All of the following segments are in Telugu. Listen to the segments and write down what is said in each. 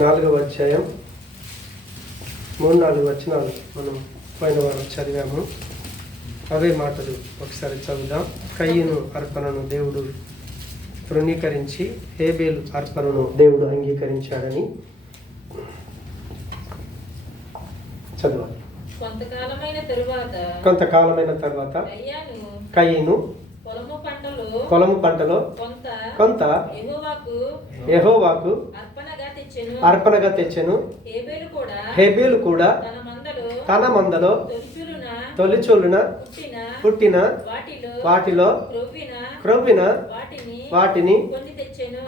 4వ అధ్యాయం 3-4 వచనాలు మనం పోయిన వారం చదివాము. అవే మాటలు ఒకసారి చదువుదాం. కయ్యను అర్పణను దేవుడు తృణీకరించి హేబేలు అర్పణను దేవుడు అంగీకరించాడని చదవాలి. కొంతకాలమైన తరువాత కయ్యను పొలము పంటలో కొంత యెహోవాకు అర్పణగా తెచ్చెను. హేబేలు కూడా తన మందలో తొలిచూలున పుట్టిన వాటిలో క్రొవ్విన వాటిని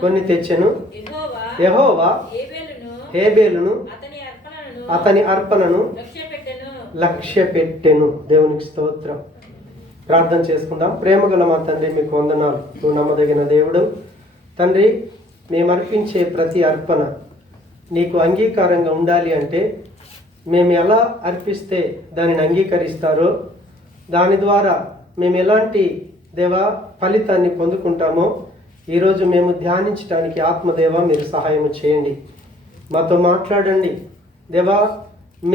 కొన్ని తెచ్చెను. యెహోవా హేబేలును అతని అర్పణను లక్ష్య పెట్టెను. దేవునికి స్తోత్రం. ప్రార్థన చేసుకుందాం. ప్రేమగల మా తండ్రి, మీకు వందనాలు. నువ్వు నమ్మదగిన దేవుడు తండ్రి. మేము అర్పించే ప్రతి అర్పణ నీకు అంగీకారంగా ఉండాలి అంటే మేము ఎలా అర్పిస్తే దానిని అంగీకరిస్తారో, దాని ద్వారా మేము ఎలాంటి దేవా ఫలితాన్ని పొందుకుంటామో ఈరోజు మేము ధ్యానించడానికి ఆత్మదేవ మీరు సహాయం చేయండి. మాతో మాట్లాడండి దేవా.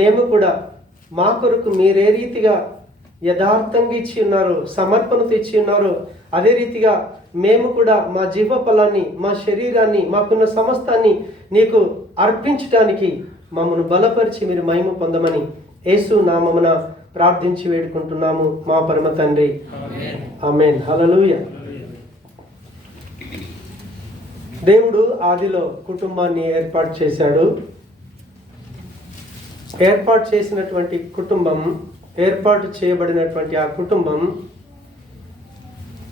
మేము కూడా మా కొరకు మీరే రీతిగా యథార్థంగా ఇచ్చి ఉన్నారో, సమర్పణతో ఇచ్చి ఉన్నారో, అదే రీతిగా మేము కూడా మా జీవ ఫలాన్ని, మా శరీరాన్ని, మాకున్న సమస్తాన్ని నీకు అర్పించడానికి మమ్మల్ని బలపరిచి మీరు మహిమ పొందమని యేసు నామమున ప్రార్థించి వేడుకుంటున్నాము మా పరమ తండ్రి. ఆమేన్. హల్లెలూయా. దేవుడు ఆదిలో కుటుంబాన్ని ఏర్పాటు చేశాడు. ఏర్పాటు చేసినటువంటి కుటుంబం, ఏర్పాటు చేయబడినటువంటి ఆ కుటుంబం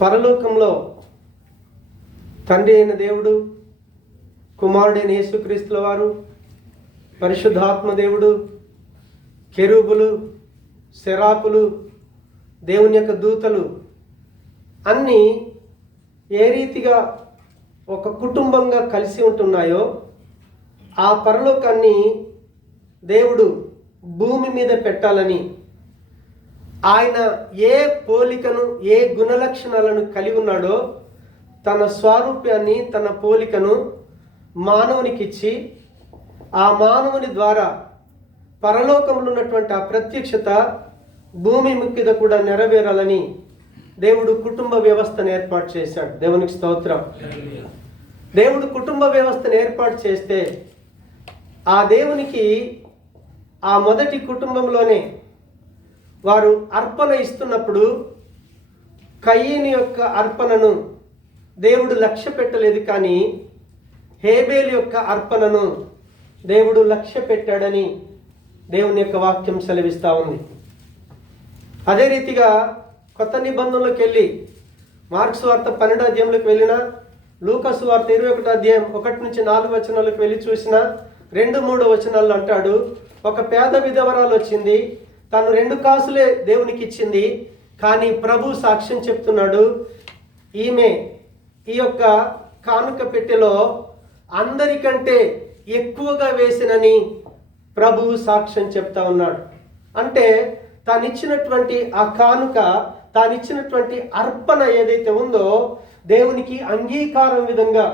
పరలోకంలో తండ్రి అయిన దేవుడు, కుమారుడైన యేసుక్రీస్తుల వారు, పరిశుద్ధాత్మ దేవుడు, కెరూబులు, సెరాపులు, దేవుని యొక్క దూతలు అన్నీ ఏ రీతిగా ఒక కుటుంబంగా కలిసి ఉంటున్నాయో ఆ పరలోకాన్ని దేవుడు భూమి మీద పెట్టాలని, ఆయన ఏ పోలికను, ఏ గుణలక్షణాలను కలిగి ఉన్నాడో తన స్వరూపాన్ని, తన పోలికను మానవునికి ఇచ్చి ఆ మానవుని ద్వారా పరలోకంలో ఉన్నటువంటి ఆ ప్రత్యక్షత భూమి మీద కూడా నెరవేరాలని దేవుడు కుటుంబ వ్యవస్థను ఏర్పాటు చేశాడు. దేవునికి స్తోత్రం. దేవుడు కుటుంబ వ్యవస్థను ఏర్పాటు చేస్తే ఆ దేవునికి ఆ మొదటి కుటుంబంలోనే వారు అర్పణ ఇస్తున్నప్పుడు కయీను యొక్క అర్పణను దేవుడు లక్ష్య పెట్టలేదు, కానీ హేబేలు యొక్క అర్పణను దేవుడు లక్ష్య పెట్టాడని దేవుని యొక్క వాక్యం సెలవిస్తూ ఉంది. అదే రీతిగా కొత్త నిబంధనలోకి వెళ్ళి మార్క్స్ వార్త 12వ అధ్యాయంలోకి వెళ్ళినా, లూకాసు వార్త 21వ అధ్యాయం 1-4 వచనాలకు వెళ్ళి చూసినా 2-3 వచనాల్లో అంటాడు, ఒక పేద విధవరాలు వచ్చింది, తను 2 కాసులే దేవునికి ఇచ్చింది, కానీ ప్రభు సాక్ష్యం చెప్తున్నాడు, ఈమె ఈ యొక్క కానుక పెట్టెలో అందరికంటే ఎక్కువగా వేసినని ప్రభు సాక్ష్యం చెప్తా ఉన్నాడు. అంటే తానిచ్చినటువంటి ఆ కానుక, తానిచ్చినటువంటి అర్పణ ఏదైతే ఉందో దేవునికి అంగీకారం విధంగా,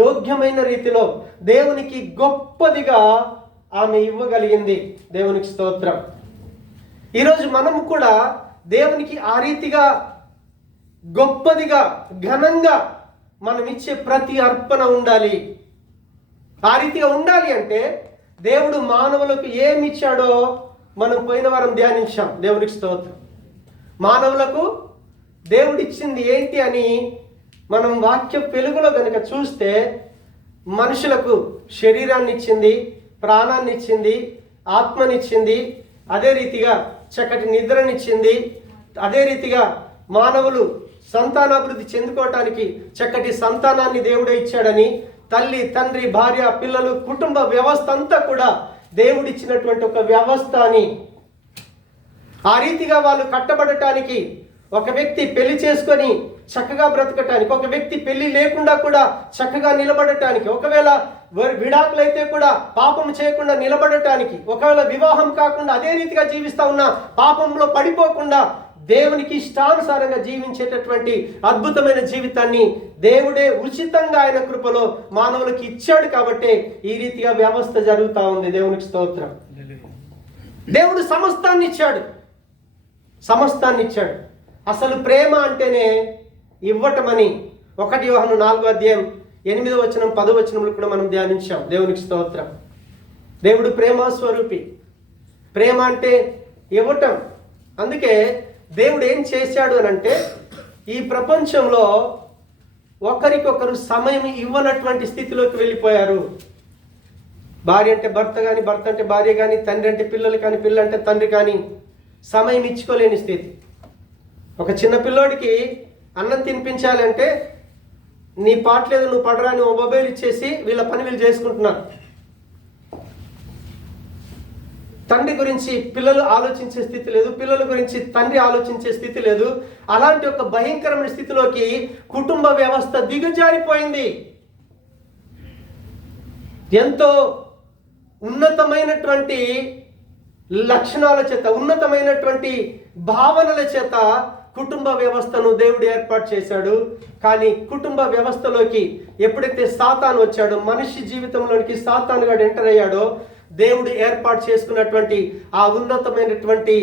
యోగ్యమైన రీతిలో దేవునికి గొప్పదిగా ఆమె ఇవ్వగలిగింది. దేవునికి స్తోత్రం. ఈరోజు మనము కూడా దేవునికి ఆ రీతిగా గొప్పదిగా, ఘనంగా మనం ఇచ్చే ప్రతి అర్పణ ఉండాలి. ఆ రీతిగా ఉండాలి అంటే దేవుడు మానవులకు ఏమి ఇచ్చాడో మనం పోయిన వారం ధ్యానించాం. దేవునికి స్తోత్రం. మానవులకు దేవుడు ఇచ్చింది ఏంటి అని మనం వాక్య వెలుగులో కనుక చూస్తే, మనుషులకు శరీరాన్ని ఇచ్చింది, ప్రాణాన్ని ఇచ్చింది, ఆత్మనిచ్చింది, అదే రీతిగా చక్కటి నిద్రనిచ్చింది, అదే రీతిగా మానవులు సంతానాభివృద్ధి చెందుకోవటానికి చక్కటి సంతానాన్ని దేవుడే ఇచ్చాడని, తల్లి, తండ్రి, భార్య, పిల్లలు, కుటుంబ వ్యవస్థ అంతా కూడా దేవుడిచ్చినటువంటి ఒక వ్యవస్థ అని, ఆ రీతిగా వాళ్ళు కట్టబడటానికి, ఒక వ్యక్తి పెళ్లి చేసుకొని చక్కగా బ్రతకటానికి, ఒక వ్యక్తి పెళ్లి లేకుండా కూడా చక్కగా నిలబడటానికి, ఒకవేళ విడాకులైతే కూడా పాపం చేయకుండా నిలబడటానికి, ఒకవేళ వివాహం కాకుండా అదే రీతిగా జీవిస్తా ఉన్న పాపంలో పడిపోకుండా దేవునికి ఇష్టానుసారంగా జీవించేటటువంటి అద్భుతమైన జీవితాన్ని దేవుడే ఉచితంగా ఆయన కృపలో మానవులకి ఇచ్చాడు. కాబట్టి ఈ రీతిగా వ్యవస్థ జరుగుతూ ఉంది. దేవునికి స్తోత్రం. దేవుడు సమస్తాన్ని ఇచ్చాడు. అసలు ప్రేమ అంటేనే ఇవ్వటమని 1 యోహాను 4:8, 10 కూడా మనం ధ్యానించాం. దేవునికి స్తోత్రం. దేవుడు ప్రేమ స్వరూపి. ప్రేమ అంటే ఇవ్వటం. అందుకే దేవుడు ఏం చేశాడు అని అంటే, ఈ ప్రపంచంలో ఒకరికొకరు సమయం ఇవ్వనటువంటి స్థితిలోకి వెళ్ళిపోయారు. భార్య అంటే భర్త కానీ, భర్త అంటే భార్య కానీ, తండ్రి అంటే పిల్లలు కానీ, పిల్ల అంటే తండ్రి కానీ సమయం ఇచ్చుకోలేని స్థితి. ఒక చిన్న పిల్లోడికి అన్నం తినిపించాలంటే, నీ పాటలేదు నువ్వు పడరా అని ఓ మొబైల్ ఇచ్చేసి వీళ్ళ పని వీళ్ళు చేసుకుంటున్నారు. తండ్రి గురించి పిల్లలు ఆలోచించే స్థితి లేదు, పిల్లల గురించి తండ్రి ఆలోచించే స్థితి లేదు. అలాంటి ఒక భయంకరమైన స్థితిలోకి కుటుంబ వ్యవస్థ దిగజారిపోయింది. ఎంతో ఉన్నతమైనటువంటి లక్షణాల చేత, ఉన్నతమైనటువంటి భావనల చేత కుటుంబ వ్యవస్థను దేవుడు ఏర్పాటు చేశాడు. కానీ కుటుంబ వ్యవస్థలోకి ఎప్పుడైతే సాతాను వచ్చాడో, మనిషి జీవితంలోనికి సాతానుగా ఎంటర్ అయ్యాడో, దేవుడు ఏర్పాటు చేసుకున్నటువంటి ఆ ఉన్నతమైనటువంటి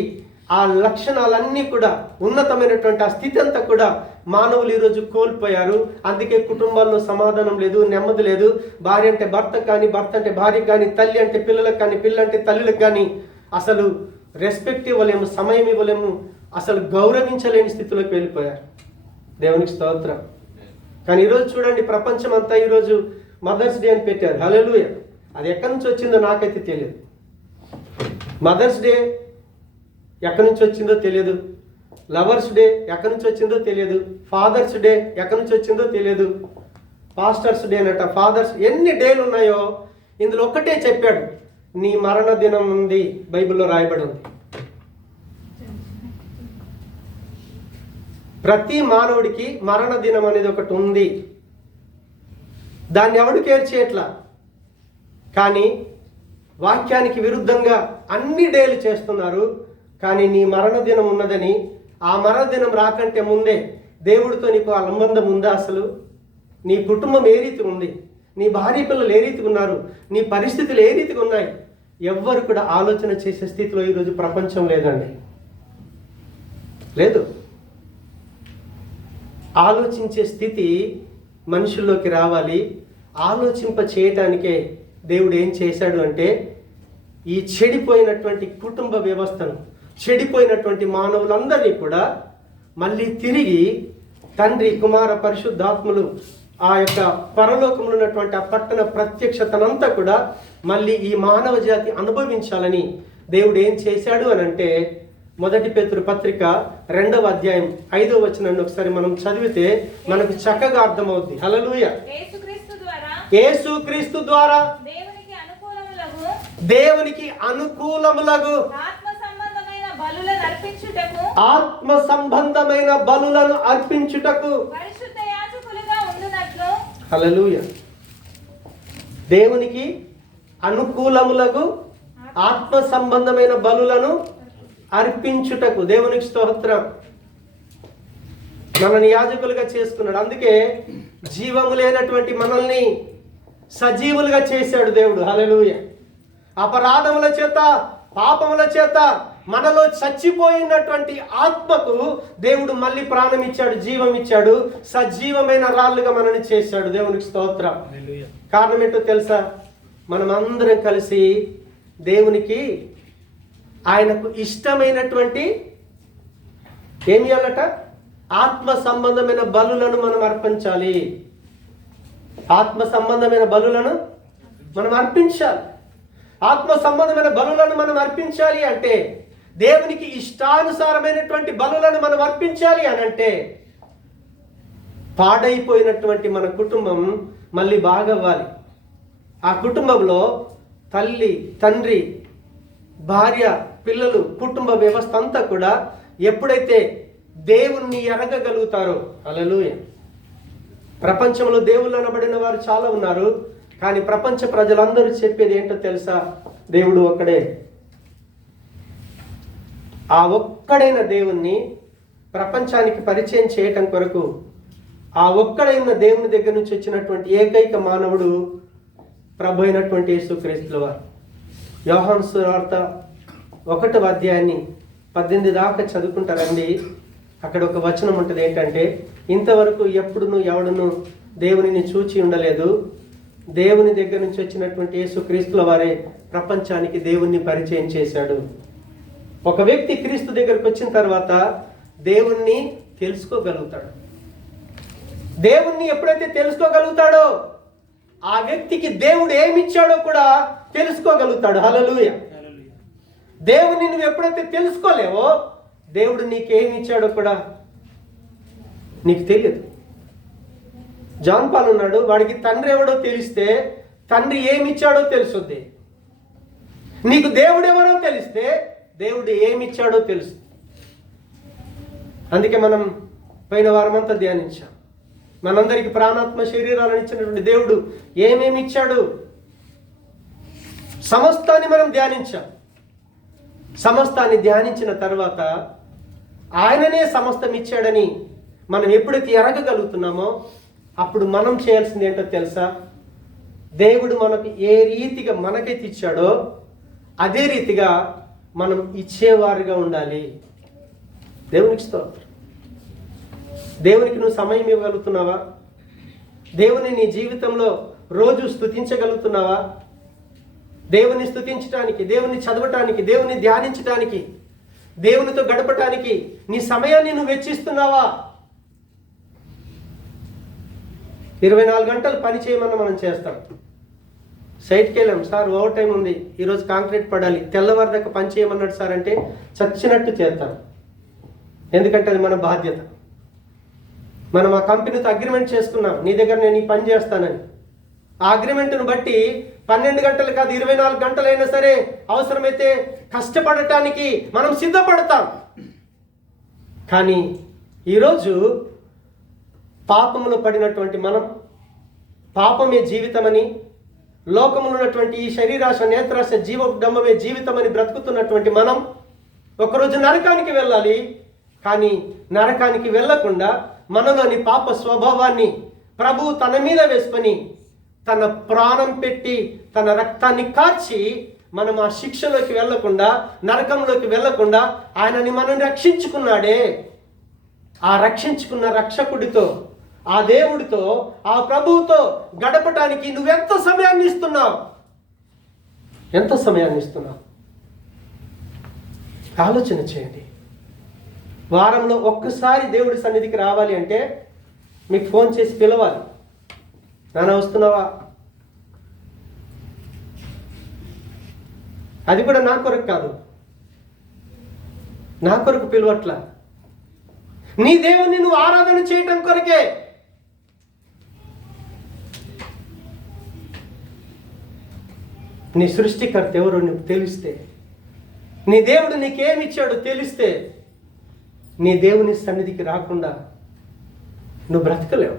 ఆ లక్షణాలన్నీ కూడా, ఉన్నతమైనటువంటి ఆ స్థితి అంతా కూడా మానవులు ఈరోజు కోల్పోయారు. అందుకే కుటుంబాల్లో సమాధానం లేదు, నెమ్మది లేదు. భార్య అంటే భర్త కానీ, భర్త అంటే భార్య కానీ, తల్లి అంటే పిల్లలకు కానీ, పిల్ల అంటే తల్లులకు కానీ అసలు రెస్పెక్ట్ ఇవ్వలేము, సమయం ఇవ్వలేము, అసలు గౌరవించలేని స్థితిలోకి వెళ్ళిపోయారు. దేవునికి స్తోత్రం. కానీ ఈరోజు చూడండి, ప్రపంచం అంతా ఈరోజు మదర్స్ డే అని పెట్టారు. హల్లెలూయా. అది ఎక్కడి నుంచి వచ్చిందో నాకైతే తెలియదు. మదర్స్ డే ఎక్కడి నుంచి వచ్చిందో తెలియదు, లవర్స్ డే ఎక్కడి నుంచి వచ్చిందో తెలియదు, ఫాదర్స్ డే ఎక్కడి నుంచి వచ్చిందో తెలియదు, పాస్టర్స్ డే అనట, ఫాదర్స్, ఎన్ని డేలు ఉన్నాయో ఇందులో ఒక్కటే చెప్పాడు, నీ మరణ దినం ఉంది, బైబిల్లో రాయబడి ఉంది. ప్రతి మానవుడికి మరణ దినం అనేది ఒకటి ఉంది. దాన్ని ఎవడు కేర్ చేయట్లా. కానీ వాక్యానికి విరుద్ధంగా అన్ని డేలు చేస్తున్నారు. కానీ నీ మరణ దినం ఉన్నదని, ఆ మరణ దినం రాకంటే ముందే దేవుడితో నీకు అనుబంధం ఉందా? అసలు నీ కుటుంబం ఏ రీతి ఉంది, నీ భార్య పిల్లలు ఏ రీతిగా ఉన్నారు, నీ పరిస్థితులు ఏ రీతిగా ఉన్నాయి, ఎవ్వరు కూడా ఆలోచన చేసే స్థితిలో ఈరోజు ప్రపంచం లేదండి. లేదు. ఆలోచించే స్థితి మనుషుల్లోకి రావాలి. ఆలోచింప చేయటానికే దేవుడు ఏం చేశాడు అంటే, ఈ చెడిపోయినటువంటి కుటుంబ వ్యవస్థను, చెడిపోయినటువంటి మానవులందరినీ కూడా మళ్ళీ తిరిగి తండ్రి, కుమార, పరిశుద్ధాత్ములు ఆ యొక్క పరలోకంలో ఉన్నటువంటి ఆ పట్టణ ప్రత్యక్షతనంతా కూడా మళ్ళీ ఈ మానవ జాతి అనుభవించాలని దేవుడు ఏం చేశాడు అని అంటే, 1 పేతురు పత్రిక 2వ అధ్యాయం 5వ వచనాన్ని ఒకసారి మనం చదివితే మనకు చక్కగా అర్థమవుద్ది. హల్లెలూయా. యేసుక్రీస్తు ద్వారా దేవునికి అనుకూలములగు ఆత్మ సంబంధమైన బలులను అర్పించుటకు హల్లెలూయా. దేవునికి అనుకూలములగు ఆత్మ సంబంధమైన బలులను అర్పించుటకు, దేవునికి స్తోత్రం. మనల్ని యాజకులుగా చేసుకున్నాడు. అందుకే జీవము లేనటువంటి మనల్ని సజీవులుగా చేశాడు దేవుడు. హల్లెలూయా. అపరాధముల చేత, పాపముల చేత మనలో చచ్చిపోయినటువంటి ఆత్మకు దేవుడు మళ్ళీ ప్రాణం ఇచ్చాడు, జీవం ఇచ్చాడు, సజీవమైన రాళ్ళుగా మనల్ని చేశాడు. దేవునికి స్తోత్రం. కారణం ఏంటో తెలుసా? మనం అందరం కలిసి దేవునికి, ఆయనకు ఇష్టమైనటువంటి ఏం చేయాలట? ఆత్మ సంబంధమైన బలులను మనం అర్పించాలి. ఆత్మ సంబంధమైన బలులను మనం అర్పించాలి. ఆత్మ సంబంధమైన బలులను మనం అర్పించాలి అంటే, దేవునికి ఇష్టానుసారమైనటువంటి బలులను మనం అర్పించాలి అని అంటే, పాడైపోయినటువంటి మన కుటుంబం మళ్ళీ బాగవ్వాలి. ఆ కుటుంబంలో తల్లి, తండ్రి, భార్య, పిల్లలు, కుటుంబ వ్యవస్థ అంతా కూడా ఎప్పుడైతే దేవుణ్ణి ఎరగగలుగుతారో, హల్లెలూయా. ప్రపంచంలో దేవుళ్ళు అనబడిన వారు చాలా ఉన్నారు. కానీ ప్రపంచ ప్రజలందరూ చెప్పేది ఏంటో తెలుసా? దేవుడు ఒక్కడే. ఆ ఒక్కడైన దేవుణ్ణి ప్రపంచానికి పరిచయం చేయటం కొరకు ఆ ఒక్కడైన దేవుని దగ్గర నుంచి వచ్చినటువంటి ఏకైక మానవుడు ప్రభు అయినటువంటి యేసుక్రీస్తుల వారు. యోహాను సువార్త 1వ అధ్యాయాన్ని 18 దాకా చదువుకుంటారండి. అక్కడ ఒక వచనం ఉంటుంది, ఏంటంటే, ఇంతవరకు ఎప్పుడును ఎవడును దేవునిని చూచి ఉండలేదు, దేవుని దగ్గర నుంచి వచ్చినటువంటి యేసుక్రీస్తుల వారే ప్రపంచానికి దేవుణ్ణి పరిచయం చేశాడు. ఒక వ్యక్తి క్రీస్తు దగ్గరకు వచ్చిన తర్వాత దేవుణ్ణి తెలుసుకోగలుగుతాడు. దేవుణ్ణి ఎప్పుడైతే తెలుసుకోగలుగుతాడో ఆ వ్యక్తికి దేవుడు ఏమిచ్చాడో కూడా తెలుసుకోగలుగుతాడు. హల్లెలూయా. దేవుణ్ణి నువ్వు ఎప్పుడైతే తెలుసుకోలేవో దేవుడు నీకేమి ఇచ్చాడో కూడా నీకు తెలియదు. జాన్ పాల్ ఉన్నాడు, వాడికి తండ్రి ఎవడో తెలిస్తే తండ్రి ఏమిచ్చాడో తెలుసుద్ది. నీకు దేవుడు ఎవరో తెలిస్తే దేవుడు ఏమిచ్చాడో తెలుసు. అందుకే మనం పైన వారమంతా ధ్యానించాం. మనందరికి ప్రాణాత్మ శరీరాలను ఇచ్చినటువంటి దేవుడు ఏమేమి ఇచ్చాడు, సమస్తాన్ని మనం ధ్యానించాం. సమస్తాన్ని ధ్యానించిన తర్వాత ఆయననే సమస్తం ఇచ్చాడని మనం ఎప్పుడైతే ఎరగగలుగుతున్నామో అప్పుడు మనం చేయాల్సింది ఏంటో తెలుసా? దేవుడు మనకు ఏ రీతిగా మనకైతే ఇచ్చాడో అదే రీతిగా మనం ఇచ్చేవారుగా ఉండాలి. దేవునికి స్తోత్రం. దేవునికి నువ్వు సమయం ఇవ్వగలుగుతున్నావా? దేవుని నీ జీవితంలో రోజు స్తుతించగలుగుతున్నావా? దేవుని స్తుతించడానికి, దేవుని చదవటానికి, దేవుని ధ్యానించడానికి, దేవునితో గడపటానికి నీ సమయాన్ని నువ్వు వెచ్చిస్తున్నావా? 24 గంటలు పని చేయమన్నా మనం చేస్తాం. సైట్కి వెళ్ళాం, సార్ ఓవర్ టైం ఉంది, ఈరోజు కాంక్రీట్ పడాలి, తెల్లవారి దాకా పని చేయమన్నాడు సార్ అంటే చచ్చినట్టు చేస్తాం. ఎందుకంటే అది మన బాధ్యత. మనం ఆ కంపెనీతో అగ్రిమెంట్ చేసుకున్నాం, నీ దగ్గర నేను ఈ పని చేస్తానని. ఆ అగ్రిమెంట్ను బట్టి 12 గంటలు కాదు, 24 గంటలైనా సరే అవసరమైతే కష్టపడటానికి మనం సిద్ధపడతాం. కానీ ఈరోజు పాపములో పడినటువంటి మనం, పాపమే జీవితమని, లోకములో ఉన్నటువంటి ఈ శరీరాశ, నేత్రాశ, జీవడంబమే జీవితమని బ్రతుకుతున్నటువంటి మనం ఒకరోజు నరకానికి వెళ్ళాలి. కానీ నరకానికి వెళ్ళకుండా మనలోని పాప స్వభావాన్ని ప్రభువు తన మీద వేసుకొని తన ప్రాణం పెట్టి తన రక్తాన్ని కార్చి మనం ఆ శిక్షలోకి వెళ్ళకుండా, నరకంలోకి వెళ్ళకుండా ఆయనని మనం రక్షించుకున్నాడే. ఆ రక్షించుకున్న రక్షకుడితో, ఆ దేవుడితో, ఆ ప్రభువుతో గడపటానికి నువ్వెంత సమయాన్ని ఇస్తున్నావు? ఎంత సమయాన్ని ఇస్తున్నావు? ఆలోచన చేయండి. వారంలో ఒక్కసారి దేవుడి సన్నిధికి రావాలి అంటే మీకు ఫోన్ చేసి పిలవాలి, నాన్న వస్తున్నావా? అది కూడా నా కొరకు కాదు, నా కొరకు పిలవట్లా, నీ దేవుణ్ణి నువ్వు ఆరాధన చేయటం కొరకే. నీ సృష్టికర్త ఎవరో నీకు తెలిస్తే, నీ దేవుడు నీకేమిచ్చాడో తెలిస్తే, నీ దేవుని సన్నిధికి రాకుండా నువ్వు బ్రతకలేవు.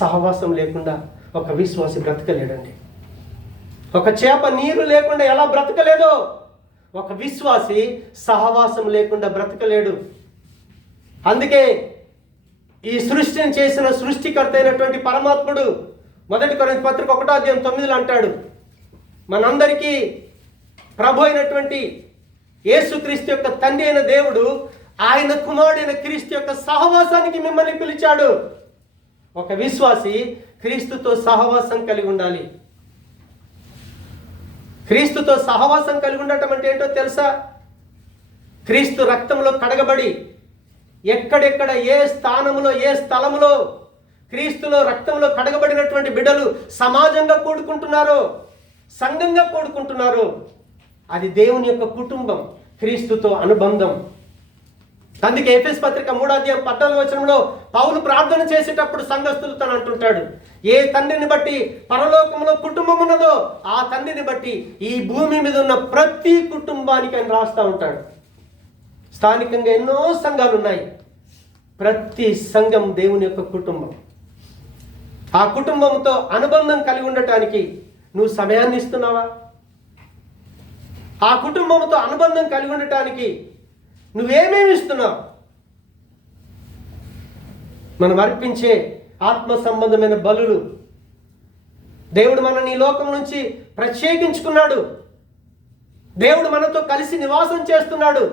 సహవాసం లేకుండా ఒక విశ్వాసి బ్రతకలేడండి. ఒక చేప నీరు లేకుండా ఎలా బ్రతకలేదో ఒక విశ్వాసి సహవాసం లేకుండా బ్రతకలేడు. అందుకే ఈ సృష్టిని చేసిన సృష్టికర్త అయినటువంటి పరమాత్ముడు 1 కొరింథీ పత్రిక 1వ అధ్యాయం 9 అంటాడు, మనందరికీ ప్రభు అయినటువంటి యేసుక్రీస్తు యొక్క తండ్రి అయిన దేవుడు ఆయన కుమారుడైన క్రీస్తు యొక్క సహవాసానికి మిమ్మల్ని పిలిచాడు. ఒక విశ్వాసి క్రీస్తుతో సహవాసం కలిగి ఉండాలి. క్రీస్తుతో సహవాసం కలిగి ఉండటం అంటే ఏంటో తెలుసా? క్రీస్తు రక్తంలో కడగబడి ఎక్కడెక్కడ ఏ స్థానంలో, ఏ స్థలములో క్రీస్తులో రక్తంలో కడగబడినటువంటి బిడ్డలు సమాజంగా కూడుకుంటున్నారో, సంఘంగా కూడుకుంటున్నారో, అది దేవుని యొక్క కుటుంబం, క్రీస్తుతో అనుబంధం. అందుకే ఎఫెసు పత్రిక 3వ అధ్యాయం 14వ వచనంలో పౌలు ప్రార్థన చేసేటప్పుడు సంఘస్థులతో అంటుంటాడు, ఏ తండ్రిని బట్టి పరలోకంలో కుటుంబం ఉన్నదో ఆ తండ్రిని బట్టి ఈ భూమి మీద ఉన్న ప్రతి కుటుంబానికి ఆయన రాస్తూ ఉంటాడు. స్థానికంగా ఎన్నో సంఘాలు ఉన్నాయి, ప్రతి సంఘం దేవుని యొక్క కుటుంబం. ఆ కుటుంబంతో అనుబంధం కలిగి ఉండటానికి నువ్వు సమయాన్ని ఇస్తున్నావా? ఆ కుటుంబంతో అనుబంధం కలిగి ఉండటానికి నువ్వేమేమి ఇస్తున్నావు? మనం అర్పించే ఆత్మ సంబంధమైన బలులు. దేవుడు మనని ఈ లోకం నుంచి ప్రత్యేకించుకున్నాడు. దేవుడు మనతో కలిసి నివాసం చేస్తున్నాడు.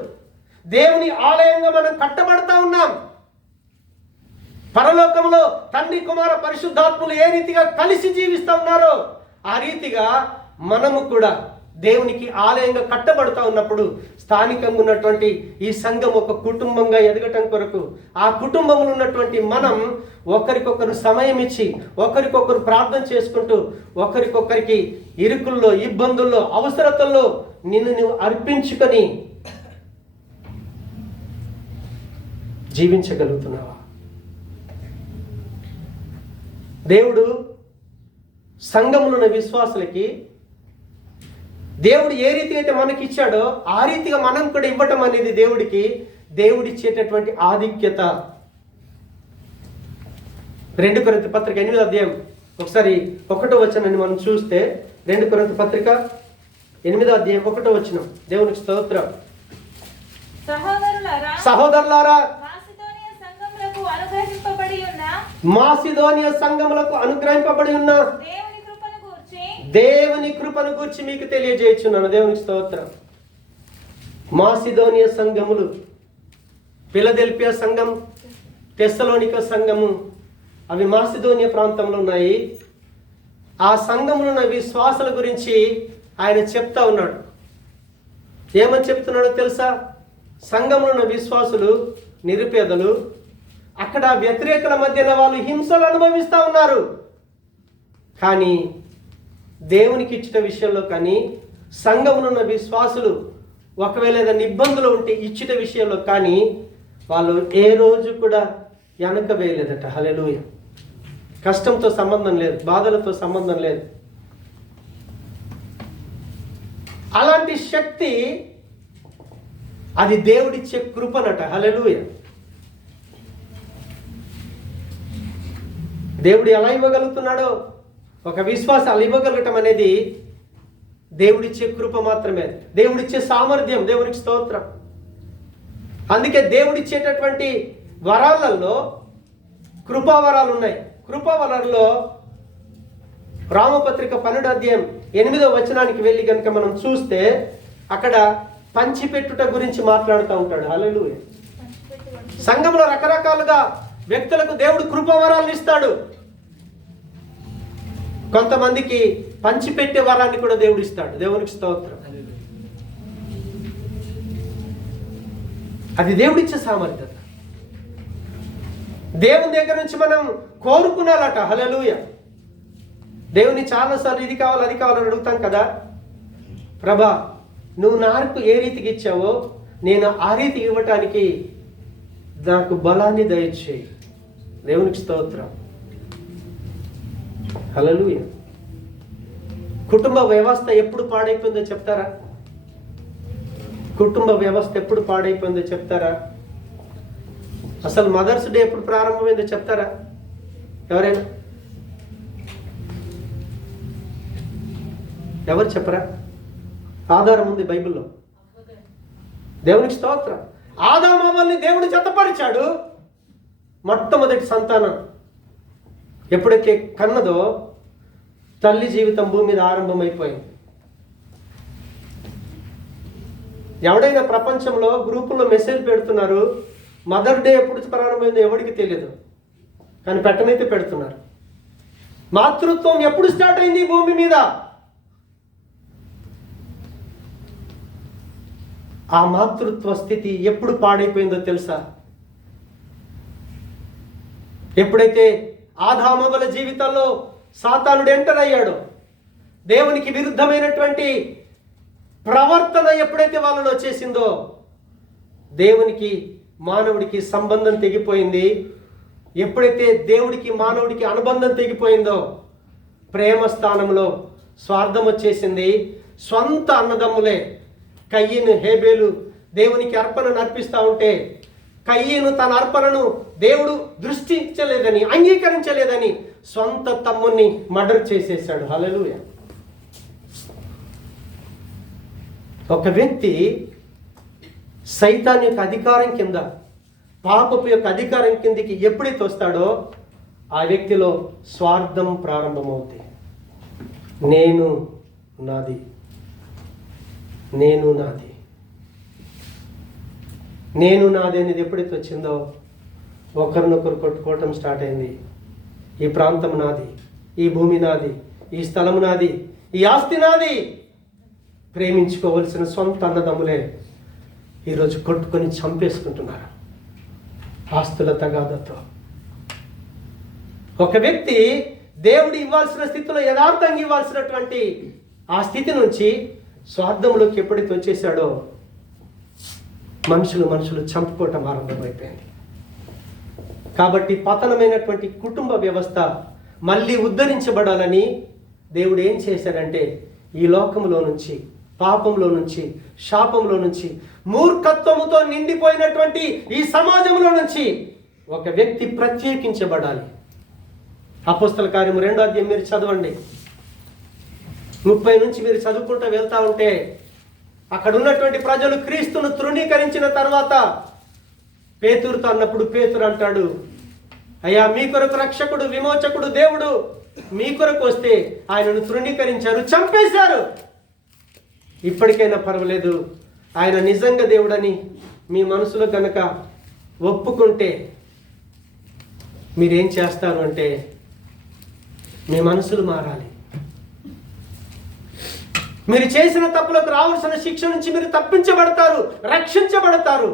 దేవుని ఆలయంగా మనం కట్టబడతా ఉన్నాం. పరలోకంలో తండ్రి, కుమార, పరిశుద్ధాత్ములు ఏ రీతిగా కలిసి జీవిస్తూ ఉన్నారో ఆ రీతిగా మనము కూడా దేవునికి ఆలయంగా కట్టబడుతూ ఉన్నప్పుడు స్థానికంగా ఉన్నటువంటి ఈ సంఘం ఒక కుటుంబంగా ఎదగటం కొరకు ఆ కుటుంబంలో ఉన్నటువంటి మనం ఒకరికొకరు సమయం ఇచ్చి ఒకరికొకరు ప్రార్థన చేసుకుంటూ ఒకరికొకరికి ఇరుకుల్లో, ఇబ్బందుల్లో, అవసరతల్లో నిన్ను నువ్వు అర్పించుకొని జీవించగలుగుతున్నావా? దేవుడు సంఘములో ఉన్న విశ్వాసులకి దేవుడు ఏ రీతి అయితే మనకి ఇచ్చాడో ఆ రీతిగా మనం కూడా ఇవ్వటం అనేది దేవుడికి దేవుడిచ్చేటటువంటి ఆధిక్యత. 2 కొరింథీ పత్రిక 8వ అధ్యాయం ఒకసారి 1వ వచనాన్ని మనం చూస్తే 2 కొరింథీ పత్రిక 8వ అధ్యాయం 1వ వచనం. దేవునికి స్తోత్రం. సహోదరులారా, మాసిదోనియా సంఘములకు అనుగ్రహింపబడి ఉన్న దేవుని కృపను గూర్చి మీకు తెలియజేయుచున్నాను. దేవునికి స్తోత్రం. మాసిదోనియా సంఘములు, ఫిలదెల్ఫియా సంఘం, తెస్సలోనిక సంఘము, అవి మాసిదోనియా ప్రాంతంలో ఉన్నాయి. ఆ సంఘములో ఉన్న విశ్వాసుల గురించి ఆయన చెప్తా ఉన్నాడు. ఏమని చెప్తున్నాడో తెలుసా? సంఘంలో ఉన్న విశ్వాసులు నిరుపేదలు. అక్కడ వ్యతిరేకల మధ్యన వాళ్ళు హింసలు అనుభవిస్తూ ఉన్నారు. కానీ దేవునికి ఇచ్చిన విషయంలో కానీ సంఘంలో ఉన్న విశ్వాసులు ఒకవేళ ఏదైనా ఇబ్బందులు ఉంటే ఇచ్చిన విషయంలో కానీ వాళ్ళు ఏ రోజు కూడా వెనక వేయలేదట. హల్లెలూయా. కష్టంతో సంబంధం లేదు, బాధలతో సంబంధం లేదు. అలాంటి శక్తి అది దేవుడిచ్చే కృపనట. హల్లెలూయా. దేవుడు ఎలా ఇవ్వగలుగుతున్నాడో ఒక విశ్వాసం అలా ఇవ్వగలగటం అనేది దేవుడిచ్చే కృప మాత్రమే, దేవుడిచ్చే సామర్థ్యం. దేవునికి స్తోత్రం. అందుకే దేవుడిచ్చేటటువంటి వరాలలో కృపావరాలు ఉన్నాయి. కృపావరాల్లో రామపత్రిక 12వ అధ్యాయం 8వ వచనానికి వెళ్ళి కనుక మనం చూస్తే అక్కడ పంచిపెట్టుట గురించి మాట్లాడుతూ ఉంటాడు. హల్లెలూయా. సంఘంలో రకరకాలుగా వ్యక్తులకు దేవుడు కృపావరాలను ఇస్తాడు. కొంతమందికి పంచిపెట్టే వరాన్ని కూడా దేవుడు ఇస్తాడు. దేవునికి స్తోత్రం. అది దేవుడిచ్చే సామర్థ్యత. దేవుని దగ్గర నుంచి మనం కోరుకున్నాలట. హల్లెలూయా. దేవుని చాలాసార్లు ఇది కావాలి అది కావాలని అడుగుతాం కదా. ప్రభా, నువ్వు నాకు ఏ రీతికి ఇచ్చావో నేను ఆ రీతికి ఇవ్వటానికి నాకు బలాన్ని దయచేయి. దేవునికి స్తోత్రం. హల్లెలూయా. కుటుంబ వ్యవస్థ ఎప్పుడు పాడైపోయిందో చెప్తారా? కుటుంబ వ్యవస్థ ఎప్పుడు పాడైపోయిందో చెప్తారా? అసలు మదర్స్ డే ఎప్పుడు ప్రారంభమైందో చెప్తారా ఎవరైనా? ఎవరు చెప్పరా? ఆధారం ఉంది బైబిల్లో. దేవునికి స్తోత్రం. ఆదాము అవ్వల్ని దేవుడు జతపరిచాడు. మొట్టమొదటి సంతానం ఎప్పుడైతే కన్నదో తల్లి జీవితం భూమి మీద ఆరంభమైపోయింది. ఎవడైనా ప్రపంచంలో గ్రూపుల్లో మెసేజ్ పెడుతున్నారు, మదర్ డే ఎప్పుడు ప్రారంభమైందో ఎవరికి తెలియదు, కానీ పెట్టనైతే పెడుతున్నారు. మాతృత్వం ఎప్పుడు స్టార్ట్ అయింది ఈ భూమి మీద? ఆ మాతృత్వ స్థితి ఎప్పుడు పాడైపోయిందో తెలుసా? ఎప్పుడైతే ఆదామవ్వల జీవితంలో సాతానుడు ఎంటర్ అయ్యాడో, దేవునికి విరుద్ధమైనటువంటి ప్రవర్తన ఎప్పుడైతే వాళ్ళలో చేసిందో, దేవునికి మానవుడికి సంబంధం తెగిపోయింది. ఎప్పుడైతే దేవుడికి మానవుడికి అనుబంధం తెగిపోయిందో, ప్రేమ స్థానంలో స్వార్థం వచ్చేసింది. స్వంత అన్నదమ్ములే కయ్యను, హేబేలు దేవునికి అర్పణను అర్పిస్తూ ఉంటే కయ్యను తన అర్పణను దేవుడు దృష్టించలేదని, అంగీకరించలేదని సొంత తమ్ముని మర్డర్ చేసేసాడు. హల్లెలూయా. ఒక వ్యక్తి సైతాన్ యొక్క అధికారం కింద, పాపపు యొక్క అధికారం కిందికి ఎప్పుడైతే వస్తాడో ఆ వ్యక్తిలో స్వార్థం ప్రారంభమవుతుంది. నేను నాది, నేను నాది, నేను నాది అనేది ఎప్పుడైతే వచ్చిందో ఒకరినొకరు కొట్టుకోవటం స్టార్ట్ అయింది. ఈ ప్రాంతం నాది, ఈ భూమి నాది, ఈ స్థలం నాది, ఈ ఆస్తి నాది. ప్రేమించుకోవలసిన సొంత అన్నదమ్ములే ఈరోజు కొట్టుకొని చంపేసుకుంటున్నారు ఆస్తుల తగాదతో. ఒక వ్యక్తి దేవుడు ఇవ్వాల్సిన స్థితిలో యథార్థంగా ఇవ్వాల్సినటువంటి ఆ స్థితి నుంచి స్వార్థంలోకి ఎప్పుడైతే వచ్చేసాడో మనుషులు చంపుకోవటం ఆరంభమైపోయింది. కాబట్టి పతనమైనటువంటి కుటుంబ వ్యవస్థ మళ్ళీ ఉద్ధరించబడాలని దేవుడు ఏం చేశాడంటే ఈ లోకంలో నుంచి, పాపంలో నుంచి, శాపంలో నుంచి, మూర్ఖత్వముతో నిండిపోయినటువంటి ఈ సమాజంలో నుంచి ఒక వ్యక్తి ప్రత్యేకించబడాలి. అపోస్తల కార్యము 2వ అధ్యాయం మీరు చదవండి. 30 నుంచి మీరు చదువుకుంటూ వెళ్తా ఉంటే అక్కడ ఉన్నటువంటి ప్రజలు క్రీస్తును తృణీకరించిన తర్వాత పేతురుతో అన్నప్పుడు పేతురు అంటాడు, అయ్యా మీ కొరకు రక్షకుడు, విమోచకుడు దేవుడు మీ కొరకు వస్తే ఆయనను తృణీకరించారు, చంపేశారు. ఇప్పటికైనా పర్వాలేదు, ఆయన నిజంగా దేవుడని మీ మనసులో కనుక ఒప్పుకుంటే మీరేం చేస్తారు అంటే మీ మనసులు మారాలి. మీరు చేసిన తప్పులకు రావాల్సిన శిక్ష నుంచి మీరు తప్పించబడతారు, రక్షించబడతారు.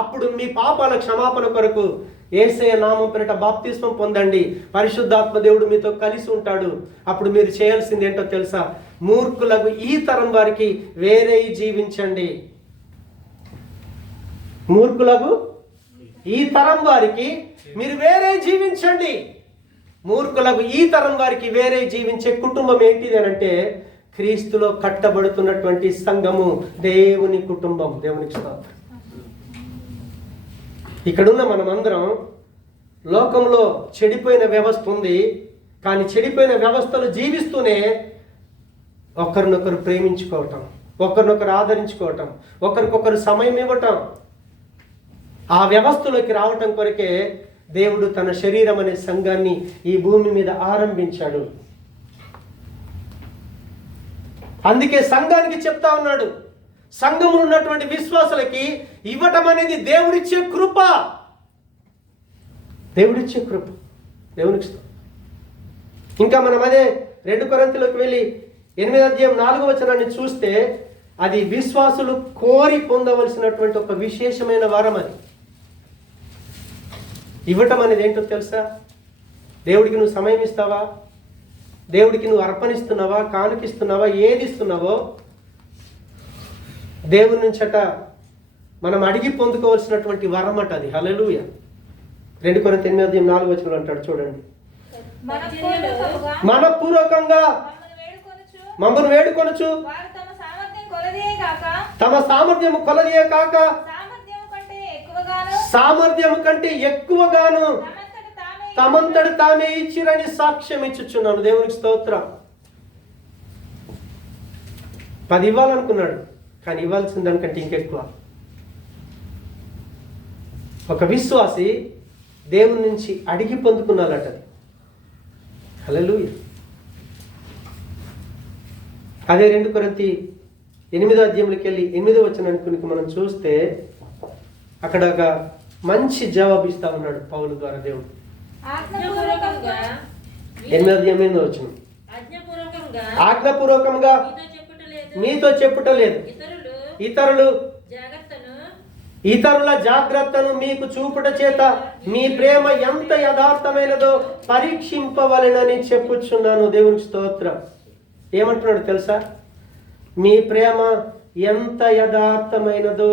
అప్పుడు మీ పాపాల క్షమాపణ కొరకు యేసయ్య నామం పేరిట బాప్తిస్మం పొందండి. పరిశుద్ధాత్మ దేవుడు మీతో కలిసి ఉంటాడు. అప్పుడు మీరు చేయాల్సింది ఏంటో తెలుసా? మూర్ఖులకు ఈ తరం వారికి వేరే జీవించండి. మూర్ఖులకు ఈ తరం వారికి మీరు వేరే జీవించండి. మూర్ఖులకు ఈ తరం వారికి వేరే జీవించే కుటుంబం ఏంటిది అని అంటే క్రీస్తులో కట్టబడుతున్నటువంటి సంఘము, దేవుని కుటుంబం. దేవునికి స్తోత్రం. ఇక్కడున్న మనమందరం లోకంలో చెడిపోయిన వ్యవస్థ ఉంది, కానీ చెడిపోయిన వ్యవస్థలు జీవిస్తూనే ఒకరినొకరు ప్రేమించుకోవటం, ఒకరినొకరు ఆదరించుకోవటం, ఒకరికొకరు సమయం ఇవ్వటం, ఆ వ్యవస్థలోకి రావటం కొరకే దేవుడు తన శరీరం అనే సంఘాన్ని ఈ భూమి మీద ఆరంభించాడు. అందుకే సంఘానికి చెప్తా ఉన్నాడు, సంఘములో ఉన్నటువంటి విశ్వాసులకి ఇవ్వటం అనేది దేవుడిచ్చే కృప. దేవుడిచ్చే కృప. దేవునికి ఇంకా మనం అదే 2 కొరింథీయులకు వెళ్ళి 8వ అధ్యాయం 4వ వచనాన్ని చూస్తే అది విశ్వాసులు కోరి పొందవలసినటువంటి ఒక విశేషమైన వరం. అది ఇవ్వటం అనేది ఏంటో తెలుసా? దేవుడికి నువ్వు సమయం ఇస్తావా? దేవుడికి నువ్వు అర్పణిస్తున్నావా? కానుకిస్తున్నావా? ఏది ఇస్తున్నావో దేవుని నుంచట మనం అడిగి పొందుకోవాల్సినటువంటి వరం అట అది. హల్లెలూయా. 2 కొరింథీయులు 8:4 అంటాడు చూడండి. మనపూర్వకంగా మమ్మల్ని వేడుకొనుచు తమ సామర్థ్యము కొలదియే కాక సామర్థ్యము కంటే ఎక్కువగాను తమంతట తామే ఇచ్చిరని సాక్ష్యం ఇచ్చుచున్నాను. దేవునికి స్తోత్రం. 10 ఇవ్వాలనుకున్నాడు, కానీ ఇవ్వాల్సిన దానికంటే ఇంకెక్కువ. ఒక విశ్వాసి దేవుని నుంచి అడిగి పొందుకున్నాడట. హల్లెలూయా. అదే 2 కొరింథీ 8వ అధ్యాయంలోకి వెళ్ళి 8వ వచనానికి మనం చూస్తే అక్కడ ఒక మంచి జవాబు ఇస్తా ఉన్నాడు పౌలు ద్వారా దేవుడు. 8వ అధ్యాయం 8వ వచనం, ఆజ్ఞాపూర్వకంగా మీతో చెప్పుటలేదు, ఇతరుల జాగ్రత్తను మీకు చూపుట చేత మీ ప్రేమ ఎంత యథార్థమైనదో పరీక్షింపవలెనని చెప్పుచున్నాను. దేవునికి స్తోత్రం. ఏమంటున్నాడు తెలుసా? మీ ప్రేమ ఎంత యథార్థమైనదో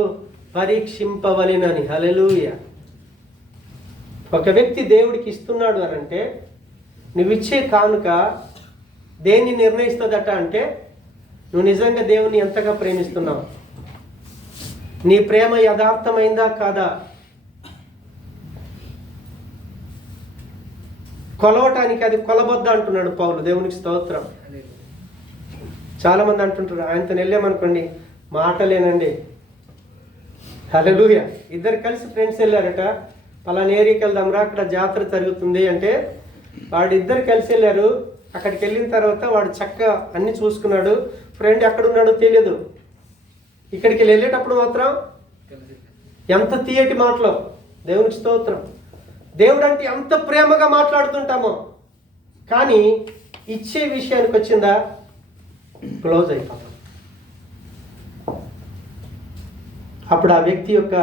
పరీక్షింపవలెనని. హల్లెలూయా. ఒక వ్యక్తి దేవుడికి ఇస్తున్నాడు అని అంటే నువ్విచ్చే కానుక దేన్ని నిర్ణయిస్తుందట అంటే నువ్వు నిజంగా దేవుని ఎంతగా ప్రేమిస్తున్నావు, నీ ప్రేమ యథార్థమైందా కాదా. కొలవటానికి అది కొలబొద్ద అంటున్నాడు పౌలు. దేవునికి స్తోత్రం. చాలా మంది అంటుంటారు, ఆయనతో వెళ్ళామనుకోండి మాటలేనండి, హల్లెలూయా. ఇద్దరు కలిసి ఫ్రెండ్స్ వెళ్ళారట. పలానా ఏరియాకి వెళ్దాంరా, అక్కడ జాతర జరుగుతుంది అంటే వాడిద్దరు కలిసి వెళ్ళారు. అక్కడికి వెళ్ళిన తర్వాత వాడు చక్కగా అన్ని చూసుకున్నాడు. ఫ్రెండ్ ఎక్కడున్నాడో తెలియదు. ఇక్కడికి వెళ్ళేటప్పుడు మాత్రం ఎంత తీయటి మాటలో, దేవునికి స్తోత్రం. దేవుడు అంటే ఎంత ప్రేమగా మాట్లాడుతుంటామో, కానీ ఇచ్చే విషయానికి వచ్చిందా క్లోజ్ అయిపోతాం. అప్పుడు ఆ వ్యక్తి యొక్క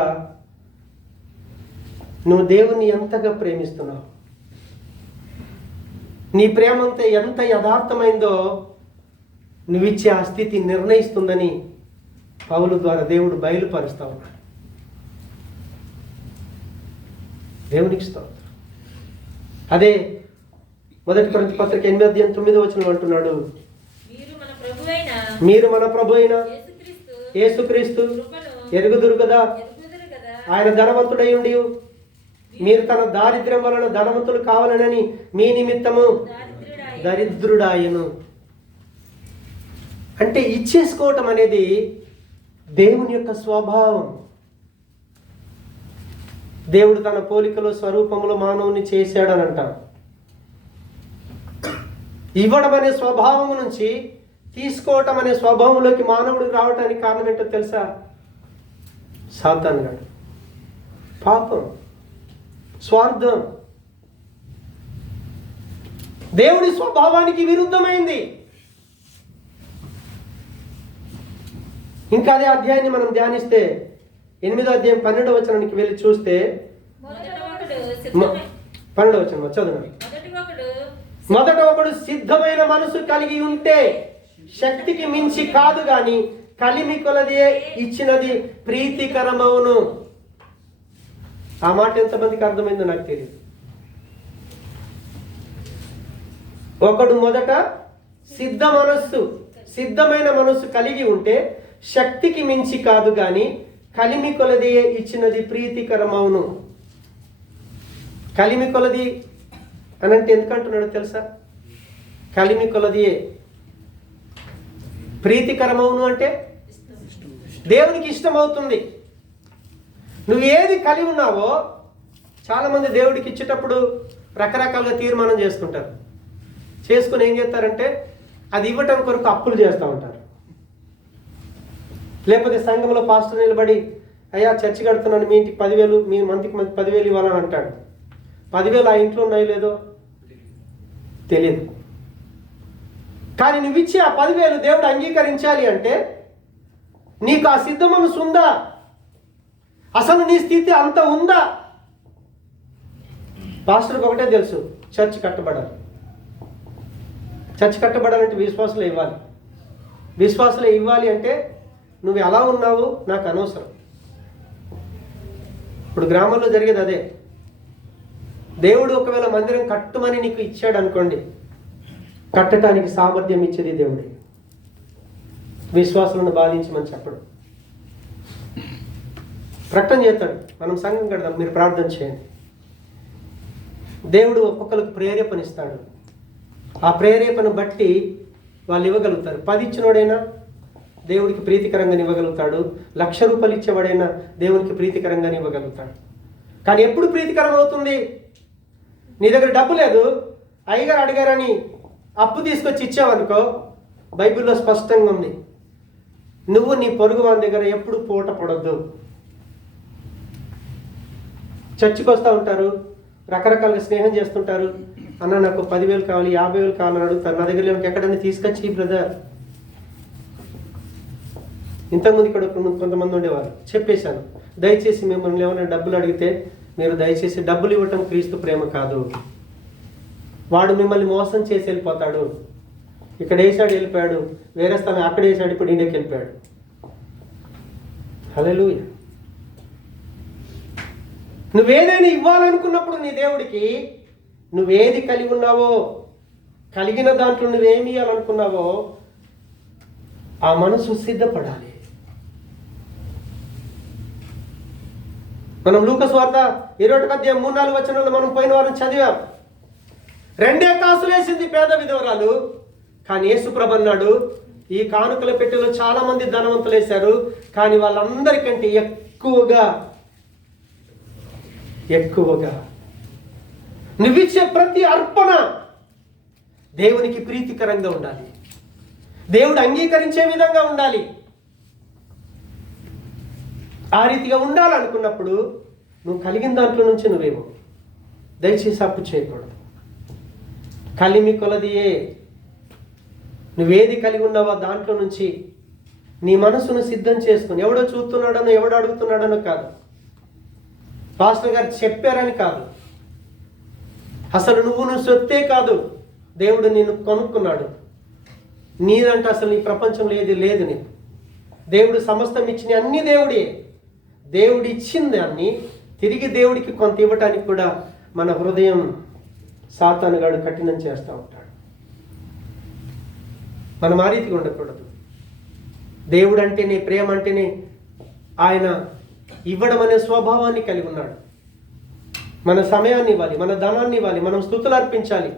నువ్వు దేవుణ్ణి ఎంతగా ప్రేమిస్తున్నావు, నీ ప్రేమంతా ఎంత యథార్థమైందో నువ్విచ్చే ఆ స్థితి నిర్ణయిస్తుందని పౌలు ద్వారా దేవుడు బయలుపరుస్తా ఉన్నాడు. దేవునికి స్తోత్రం. అదే 1 కొరింథీ పత్రిక 8:9 అంటున్నాడు, మీరు మన ప్రభు అయిన యేసుక్రీస్తు ఎరుగుదురు కదా, ఆయన ధనవంతుడై ఉండి మీరు తన దారిద్ర్యం వలన ధనవంతులు కావాలనని మీ నిమిత్తము దరిద్రుడాయను. అంటే ఇచ్చేసుకోవటం అనేది దేవుని యొక్క స్వభావం. దేవుడు తన పోలికలో స్వరూపంలో మానవుని చేశాడని అంటారు. ఇవ్వడం అనే స్వభావం నుంచి తీసుకోవటం అనే స్వభావంలోకి మానవుడికి రావడానికి కారణం ఏంటో తెలుసా? సాతాను గాడు, పాపం, స్వార్థం. దేవుడి స్వభావానికి విరుద్ధమైంది. ఇంకా అదే అధ్యాయాన్ని మనం ధ్యానిస్తే 8వ అధ్యాయం 12వ వచనానికి వెళ్ళి చూస్తే 12వ వచనం చదువు. మొదట ఒకడు సిద్ధమైన మనసు కలిగి ఉంటే శక్తికి మించి కాదు గాని కలిమి కొలదే ఇచ్చినది ప్రీతికరమవును. ఆ మాట ఎంతమందికి అర్థమైందో నాకు తెలియదు. ఒకడు మొదట సిద్ధమైన మనస్సు కలిగి ఉంటే శక్తికి మించి కాదు గాని కలిమి కొలది ఇచ్చినది ప్రీతికరమవును. కలిమి కొలది అని అంటే ఎందుకంటున్నాడు తెలుసా? కలిమి కొలదియే ప్రీతికరమవును అంటే దేవునికి ఇష్టమవుతుంది. నువ్వు ఏది కలిగి ఉన్నావో, చాలామంది దేవుడికి ఇచ్చేటప్పుడు రకరకాలుగా తీర్మానం చేసుకుంటారు. చేసుకుని ఏం చేస్తారంటే అది ఇవ్వటం కొరకు అప్పులు చేస్తూ ఉంటారు. లేకపోతే సంఘంలో పాస్టర్ నిలబడి, అయ్యా చర్చి కడుతున్నాను, మీ ఇంటికి 10,000, మీ మందికి 10,000 ఇవ్వాలని అంటాడు. 10,000 ఆ ఇంట్లో ఉన్నాయో లేదో తెలియదు. కానీ నువ్వు ఇచ్చి ఆ 10,000 దేవుడు అంగీకరించాలి అంటే నీకు ఆ సిద్ధ మనసు ఉందా? అసలు నీ స్థితి అంత ఉందా? పాస్టర్కి ఒకటే తెలుసు, చర్చ్ కట్టబడాలి. చర్చ్ కట్టబడాలంటే విశ్వాసులే ఇవ్వాలి. విశ్వాసులే ఇవ్వాలి అంటే నువ్వు ఎలా ఉన్నావు నాకు అనవసరం. ఇప్పుడు గ్రామంలో జరిగేది అదే. దేవుడు ఒకవేళ మందిరం కట్టుమని నీకు ఇచ్చాడు అనుకోండి, కట్టడానికి సామర్థ్యం ఇచ్చేది దేవుడే. విశ్వాసులను బాధించమని చెప్పడు, ప్రకటన చేస్తాడు. మనం సంఘం కడదాం, మీరు ప్రార్థన చేయండి. దేవుడు ఒక్కొక్కరికి ప్రేరేపణిస్తాడు. ఆ ప్రేరేపణ బట్టి వాళ్ళు ఇవ్వగలుగుతారు. 10 ఇచ్చినోడైనా దేవుడికి ప్రీతికరంగా ఇవ్వగలుగుతాడు. 1,00,000 రూపాయలు ఇచ్చేవాడైనా దేవునికి ప్రీతికరంగా ఇవ్వగలుగుతాడు. కానీ ఎప్పుడు ప్రీతికరం అవుతుంది? నీ దగ్గర డబ్బు లేదు, అయ్యగారు అడిగారని అప్పు తీసుకొచ్చి ఇచ్చావనుకో, బైబిల్లో స్పష్టంగా ఉంది, నువ్వు నీ పొరుగు వాని దగ్గర ఎప్పుడు పూట పడొద్దు. చర్చికి వస్తూ ఉంటారు, రకరకాలుగా స్నేహం చేస్తుంటారు. అన్న నాకు 10,000 కావాలి, 50,000 కావాలని అడుగుతారు. నా దగ్గర ఎక్కడైనా తీసుకొచ్చి బ్రదర్. ఇంతకుముందు ఇక్కడ కొంతమంది ఉండేవారు, చెప్పేశాను, దయచేసి మిమ్మల్ని ఏమైనా డబ్బులు అడిగితే మీరు దయచేసి డబ్బులు ఇవ్వటం క్రీస్తు ప్రేమ కాదు. వాడు మిమ్మల్ని మోసం చేసి వెళ్ళిపోతాడు. ఇక్కడ వేసాడు వెళ్ళిపోయాడు, వేరే స్థలం అక్కడ వేసాడు, ఇప్పుడు ఇండియాకి వెళ్ళిపోయాడు. హల్లెలూయా. నువ్వేదైనా ఇవ్వాలనుకున్నప్పుడు నీ దేవుడికి నువ్వేది కలిగి ఉన్నావో, కలిగిన దాంట్లో నువ్వేమి ఇవ్వాలనుకున్నావో ఆ మనసు సిద్ధపడాలి. మనం లూకాసు వార్త 21వ అధ్యాయం 3-4 వచనాలు మనం పోయిన వారం చదివాం. 2 కాసులు వేసింది పేద విధవరాలు. కానీ యేసుప్రభు అన్నాడు, ఈ కానుకల పెట్టెలో చాలా మంది ధనవంతులు వేశారు, కానీ వాళ్ళందరికంటే ఎక్కువగా నువ్విచ్చే ప్రతి అర్పణ దేవునికి ప్రీతికరంగా ఉండాలి, దేవుడు అంగీకరించే విధంగా ఉండాలి. ఆ రీతిగా ఉండాలనుకున్నప్పుడు నువ్వు కలిగిన దాంట్లో నుంచి నువ్వేమో దయచేసి అప్పు చేయకూడదు. కలిమి కొలదియే, నువ్వేది కలిగి ఉన్నావో దాంట్లో నుంచి నీ మనసును సిద్ధం చేసుకుని, ఎవడో చూస్తున్నాడనో ఎవడో అడుగుతున్నాడనో కాదు, పాస్టర్ గారు చెప్పారని కాదు, అసలు నువ్వు సొత్తే కాదు, దేవుడు నిన్ను కొనుక్కున్నాడు. నీదంటే అసలు నీ ప్రపంచంలో ఏది లేదు. నీకు దేవుడు సమస్తం ఇచ్చిన అన్ని దేవుడే. దేవుడు ఇచ్చింది అన్ని తిరిగి దేవుడికి కొంత ఇవ్వటానికి కూడా మన హృదయం సాతానుగాడు కఠినం చేస్తూ ఉంటాడు. మనం ఆ రీతిగా ఉండకూడదు. దేవుడు అంటేనే, ప్రేమ అంటేనే ఆయన ఇవ్వడం అనే స్వభావాన్ని కలిగి ఉన్నాడు. మన సమయాన్ని ఇవ్వాలి, మన ధనాన్ని ఇవ్వాలి, మనం స్తుతులు అర్పించాలి.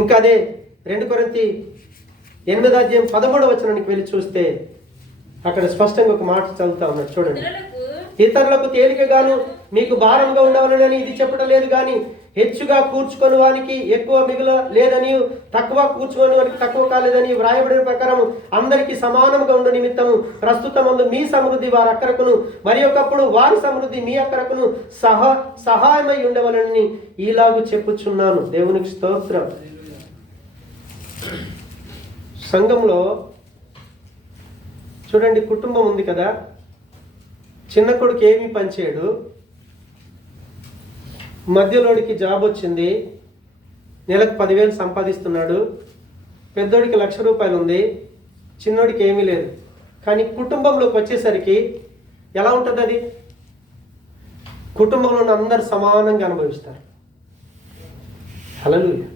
ఇంకా అదే 2 కొరింథీ 8:13 వెళ్ళి చూస్తే అక్కడ స్పష్టంగా ఒక మాట చదువుతా ఉన్నాడు. చూడండి. ఇతరులకు తేలికగాను మీకు భారంగా ఉండవలనని ఇది చెప్పడం లేదు, కానీ హెచ్చుగా కూర్చుకొని వానికి ఎక్కువ మిగుల లేదని, తక్కువ కూర్చుకొని వానికి తక్కువ కాలేదని వ్రాయబడిన ప్రకారం అందరికీ సమానంగా ఉండే నిమిత్తము ప్రస్తుతమందు మీ సమృద్ధి వారి అక్కరకును, మరి ఒకప్పుడు వారి సమృద్ధి మీ అక్కరకును సహాయమై ఉండవలనని ఈలాగు చెప్పుచున్నాను. దేవునికి స్తోత్రం. సంఘంలో చూడండి, కుటుంబం ఉంది కదా, చిన్న కొడుకు ఏమీ పనిచేయడు, మధ్యలోడికి జాబ్ వచ్చింది, నెలకు 10,000 సంపాదిస్తున్నాడు, పెద్దోడికి 1,00,000 రూపాయలు ఉంది, చిన్నోడికి ఏమీ లేదు. కానీ కుటుంబంలోకి వచ్చేసరికి ఎలా ఉంటుంది? అది కుటుంబంలో అందరు సమానంగా అనుభవిస్తారు. హల్లెలూయా.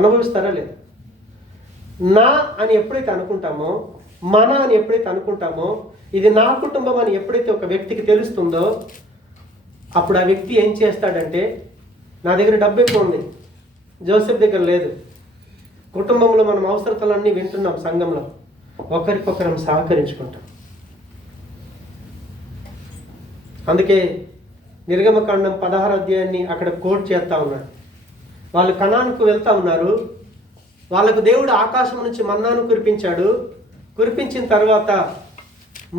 అనుభవిస్తారా లేదా? నా అని ఎప్పుడైతే అనుకుంటామో, మన అని ఎప్పుడైతే అనుకుంటామో, ఇది నా కుటుంబం అని ఎప్పుడైతే ఒక వ్యక్తికి తెలుస్తుందో, అప్పుడు ఆ వ్యక్తి ఏం చేస్తాడంటే, నా దగ్గర డబ్బు ఎక్కువ ఉంది, జోసెఫ్ దగ్గర లేదు, కుటుంబంలో మనం అవసరతలన్నీ వింటున్నాం, సంఘంలో ఒకరికొకరం సహకరించుకుంటాం. అందుకే నిర్గమకాండం 16వ అధ్యాయాన్ని అక్కడ కోట్ చేస్తూ ఉన్నాడు. వాళ్ళు కనానుకు వెళ్తూ ఉన్నారు. వాళ్ళకు దేవుడు ఆకాశం నుంచి మన్నాను కురిపించాడు. కురిపించిన తర్వాత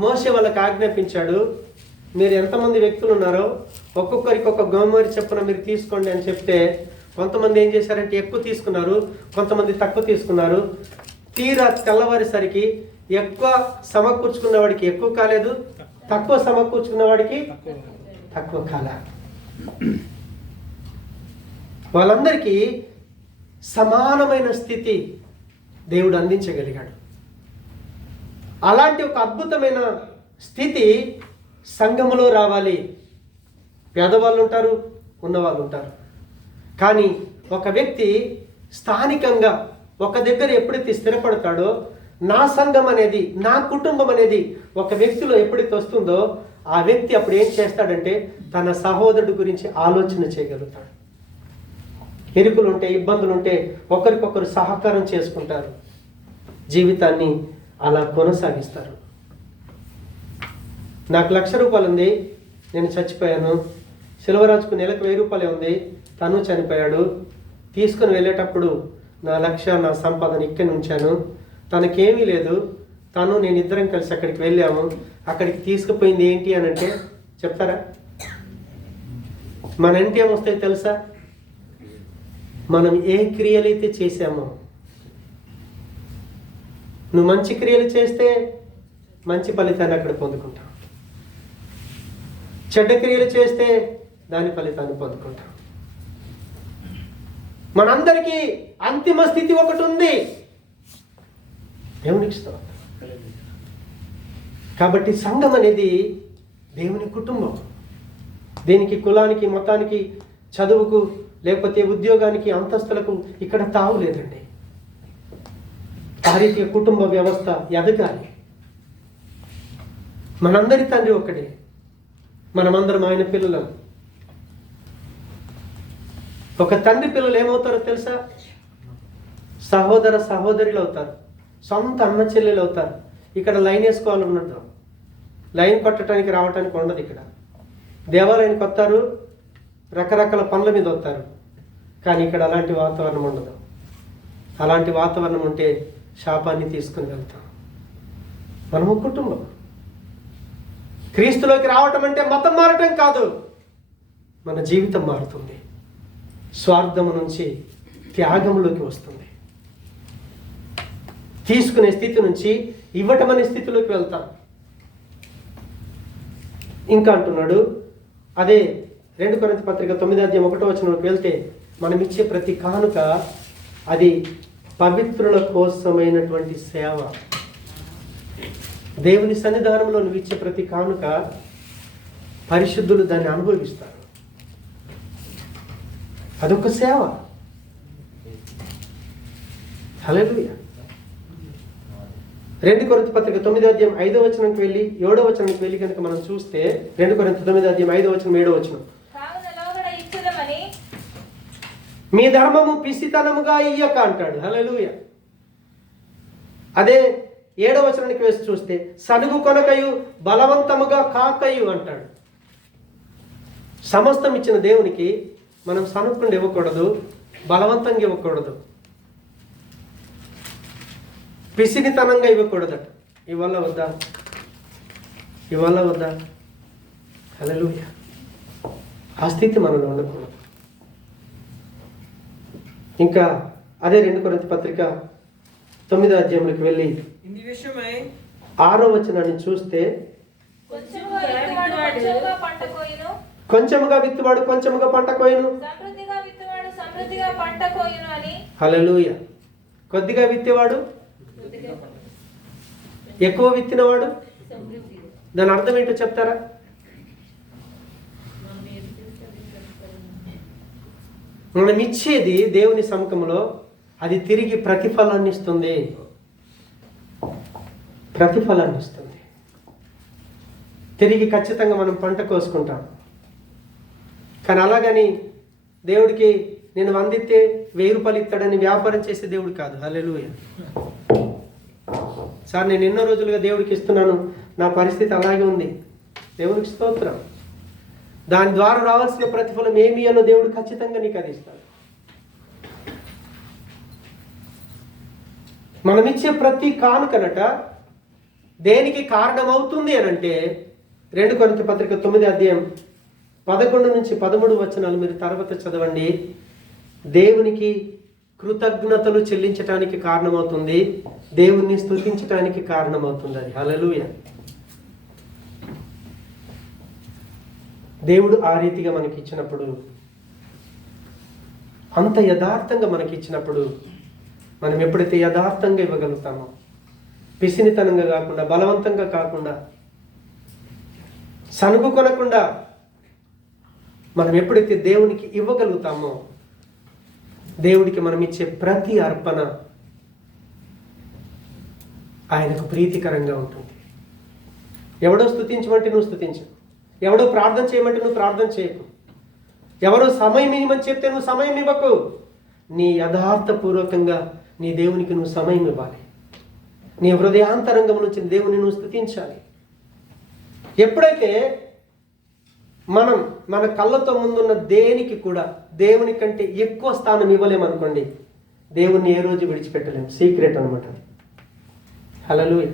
మోషే వాళ్ళకి ఆజ్ఞాపించాడు, మీరు ఎంతమంది వ్యక్తులు ఉన్నారో ఒక్కొక్కరికి ఒక గోమరి చొప్పున మీరు తీసుకోండి అని చెప్తే, కొంతమంది ఏం చేశారంటే ఎక్కువ తీసుకున్నారు, కొంతమంది తక్కువ తీసుకున్నారు. తీరా తెల్లవారేసరికి ఎక్కువ సమకూర్చుకున్న వాడికి ఎక్కువ కాలేదు, తక్కువ సమకూర్చుకున్న వాడికి తక్కువ కాలే. వాళ్ళందరికీ సమానమైన స్థితి దేవుడు అందించగలిగాడు. అలాంటి ఒక అద్భుతమైన స్థితి సంఘములో రావాలి. పేదవాళ్ళు ఉంటారు, ఉన్నవాళ్ళు ఉంటారు. కానీ ఒక వ్యక్తి స్థానికంగా ఒక దగ్గర ఎప్పుడైతే స్థిరపడతాడో, నా సంఘం అనేది, నా కుటుంబం అనేది ఒక వ్యక్తిలో ఎప్పుడైతే వస్తుందో, ఆ వ్యక్తి అప్పుడు ఏం చేస్తాడంటే తన సహోదరుడి గురించి ఆలోచన చేయగలుగుతాడు. ఇరుకులు ఉంటే, ఇబ్బందులు ఉంటే ఒకరికొకరు సహకారం చేసుకుంటారు, జీవితాన్ని అలా కొనసాగిస్తారు. నాకు 1,00,000 రూపాయలు ఉంది, నేను చచ్చిపోయాను. శిల్వరాజుకు నెలకు 1,000 రూపాయలే ఉంది, తను చనిపోయాడు. తీసుకుని వెళ్ళేటప్పుడు నా 1,00,000 నా సంపాదన ఇక్కడి ఉంచాను, తనకేమీ లేదు, తను నేను ఇద్దరం కలిసి అక్కడికి వెళ్ళాము. అక్కడికి తీసుకుపోయింది ఏంటి అని అంటే చెప్తారా? మన ఇంటి ఏమొస్తాయి తెలుసా? మనం ఏ క్రియలైతే చేశామో. నువ్వు మంచి క్రియలు చేస్తే మంచి ఫలితాన్ని అక్కడ పొందుకుంటావు, చెడ్డ క్రియలు చేస్తే దాని ఫలితాన్ని పొందుకుంటాం. మనందరికీ అంతిమ స్థితి ఒకటి ఉంది, దేవునికి స్తోత్రం. కాబట్టి సంఘం అనేది దేవుని కుటుంబం. దీనికి కులానికి, మతానికి, చదువుకు, లేకపోతే ఉద్యోగానికి, అంతస్తులకు ఇక్కడ తావు లేదండి. ఆ రీతిగా కుటుంబ వ్యవస్థ ఎదగాలి. మనందరి తండ్రి ఒకటే, మనమందరం ఆయన పిల్లలం. ఒక తండ్రి పిల్లలు ఏమవుతారో తెలుసా? సహోదర సహోదరులు అవుతారు, సొంత అన్న చెల్లెలు అవుతారు. ఇక్కడ లైన్ వేసుకోవాలన్నట్టు లైన్ కొట్టడానికి రావడానికి ఉండదు. ఇక్కడ దేవాలయానికి వస్తారు, రకరకాల పనుల మీద వస్తారు, కానీ ఇక్కడ అలాంటి వాతావరణం ఉండదు. అలాంటి వాతావరణం ఉంటే శాపాన్ని తీసుకుని వెళ్తాం. మనము కుటుంబం. క్రీస్తులోకి రావటం అంటే మతం మారటం కాదు, మన జీవితం మారుతుంది. స్వార్థము నుంచి త్యాగంలోకి వస్తుంది. తీసుకునే స్థితి నుంచి ఇవ్వటం అనే స్థితిలోకి వెళ్తాం. ఇంకా అంటున్నాడు, అదే 2 కొరింథీ పత్రిక 9:1 వెళ్తే, మనం ఇచ్చే ప్రతి కానుక అది పవిత్రుల కోసమైనటువంటి సేవ. దేవుని సన్నిధానంలో నువ్వు ఇచ్చే ప్రతి కానుక పరిశుద్ధులు దాన్ని అనుభవిస్తారు. అదొక సేవ. హల్లెలూయా. 2 కొరింథీ పత్రిక 9:5 వెళ్ళి 7 వెళ్ళి కనుక మనం చూస్తే, 2 కొరింథీ 9:5, 7 మీ ధర్మము పిసితనముగా ఇయ్యక అంటాడు. హల్లెలూయా. అదే 7 వేసి చూస్తే, సనుగు కొనకయు బలవంతముగా కాకయు అంటాడు. సమస్తం ఇచ్చిన దేవునికి మనం సనుక్కుండా ఇవ్వకూడదు, బలవంతంగా ఇవ్వకూడదు, పిసినితనంగా ఇవ్వకూడదట. ఇవాళ వద్దా. హల్లెలూయా. ఆ స్థితి మనలో ఉండకూడదు. ఇంకా అదే 2 కొరింథీ పత్రిక 9 వెళ్ళి 6 చూస్తే, కొంచెముగా విత్తువాడు కొంచెముగా పంట కోయును. హల్లెలూయా. కొద్దిగా విత్తేవాడు, ఎక్కువ విత్తినవాడు. దాని అర్థం ఏంటో చెప్తారా? మనం ఇచ్చేది దేవుని సముఖంలో అది తిరిగి ప్రతిఫలాన్ని ఇస్తుంది. తిరిగి ఖచ్చితంగా మనం పంట కోసుకుంటాం. కానీ అలాగని దేవుడికి నేను 100 ఇస్తే 1000 రూపాయలు ఇస్తాడని వ్యాపారం చేసే దేవుడు కాదు. హల్లెలూయా. సార్, నేను ఎన్నో రోజులుగా దేవుడికి ఇస్తున్నాను, నా పరిస్థితి అలాగే ఉంది. దేవునికి స్తోత్రం. దాని ద్వారా రావాల్సిన ప్రతిఫలం ఏమి అన్నో దేవుడు ఖచ్చితంగా నీకు అది ఇస్తాడు. మనం ఇచ్చే ప్రతి కానుకనట దేనికి కారణమవుతుంది అని అంటే, 2 కొరింథీ పత్రిక 9:11-13 మీరు తర్వాత చదవండి. దేవునికి కృతజ్ఞతలు చెల్లించటానికి కారణమవుతుంది, దేవుణ్ణి స్తుతించటానికి కారణమవుతుంది. అది హల్లెలూయా. దేవుడు ఆ రీతిగా మనకి ఇచ్చినప్పుడు, అంత యథార్థంగా మనకి ఇచ్చినప్పుడు, మనం ఎప్పుడైతే యథార్థంగా ఇవ్వగలుగుతామో, పిసినితనంగా కాకుండా, బలవంతంగా కాకుండా, సనుగు కొనకుండా మనం ఎప్పుడైతే దేవునికి ఇవ్వగలుగుతామో, దేవుడికి మనం ఇచ్చే ప్రతి అర్పణ ఆయనకు ప్రీతికరంగా ఉంటుంది. ఎవడో స్తుతించమంటే నువ్వు స్తుతించు, ఎవడో ప్రార్థన చేయమంటే నువ్వు ప్రార్థన చేయకు, ఎవరో సమయం ఇవ్వమని చెప్తే నువ్వు సమయం ఇవ్వకు. నీ యథార్థపూర్వకంగా నీ దేవునికి నువ్వు సమయం ఇవ్వాలి. నీ హృదయాంతరంగం నుంచి దేవుని నువ్వు స్తుతించాలి. ఎప్పుడైతే మనం మన కళ్ళతో ముందున్న దేనికి కూడా దేవుని కంటే ఎక్కువ స్థానం ఇవ్వలేమనుకోండి, దేవుణ్ణి ఏ రోజు విడిచిపెట్టలేము. సీక్రెట్ అనమాట. హల్లెలూయా.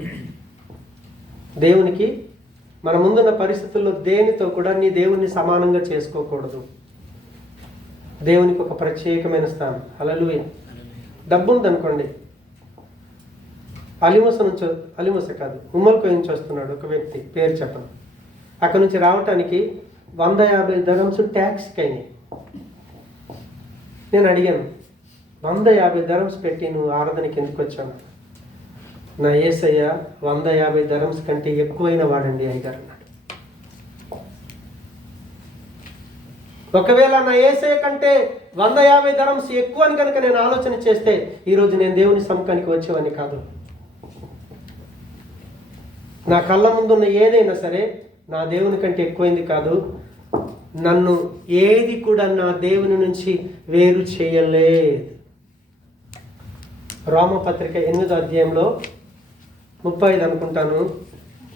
దేవునికి మన ముందున్న పరిస్థితుల్లో దేనితో కూడా నీ దేవుణ్ణి సమానంగా చేసుకోకూడదు. దేవునికి ఒక ప్రత్యేకమైన స్థానం. హల్లెలూయా. డబ్బు ఉందనుకోండి, అలిమస కాదు, ఉమ్మల్కోయ నుంచి వస్తున్నాడు ఒక వ్యక్తి, పేరు చెప్పను. అక్కడ నుంచి రావటానికి 150 దరమ్స్ ట్యాక్స్కి అయినాయి. నేను అడిగాను, 150 దరమ్స్ పెట్టి నువ్వు ఆరాధనకి ఎందుకు వచ్చాను? నా యేసయ్య 150 దరమ్స్ కంటే ఎక్కువైన వాడండి అయ్యగారు అన్నాడు. ఒకవేళ నా యేసయ్య కంటే 150 దరమ్స్ ఎక్కువ అని కనుక నేను ఆలోచన చేస్తే ఈరోజు నేను దేవుని సముఖానికి వచ్చేవాడిని కాదు. నా కళ్ళ ముందున్న ఏదైనా సరే నా దేవుని కంటే ఎక్కువైంది కాదు. నన్ను ఏది కూడా నా దేవుని నుంచి వేరు చేయలేదు. రోమపత్రిక 8వ అధ్యాయంలో 35 అనుకుంటాను,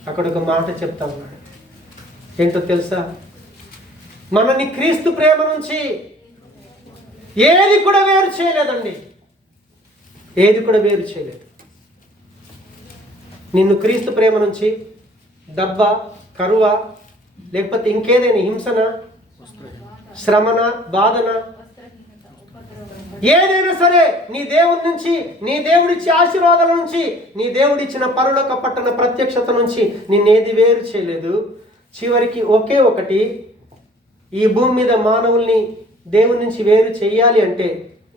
అక్కడ ఒక మాట చెప్తా ఉన్నాడు. ఏంటో తెలుసా? మనల్ని క్రీస్తు ప్రేమ నుంచి ఏది కూడా వేరు చేయలేదండి. ఏది కూడా వేరు చేయలేదు. నిన్ను క్రీస్తు ప్రేమ నుంచి దెబ్బ, కరువ, లేకపోతే ఇంకేదైనా హింసన, శ్రమన, బాధన, ఏదైనా సరే నీ దేవుడి నుంచి, నీ దేవుడిచ్చే ఆశీర్వాదాల నుంచి, నీ దేవుడిచ్చిన పరలోక పట్టణ ప్రత్యక్షత నుంచి నిన్నేది వేరు చేయలేదు. చివరికి ఒకే ఒకటి, ఈ భూమి మీద మానవుల్ని దేవుడి నుంచి వేరు చేయాలి అంటే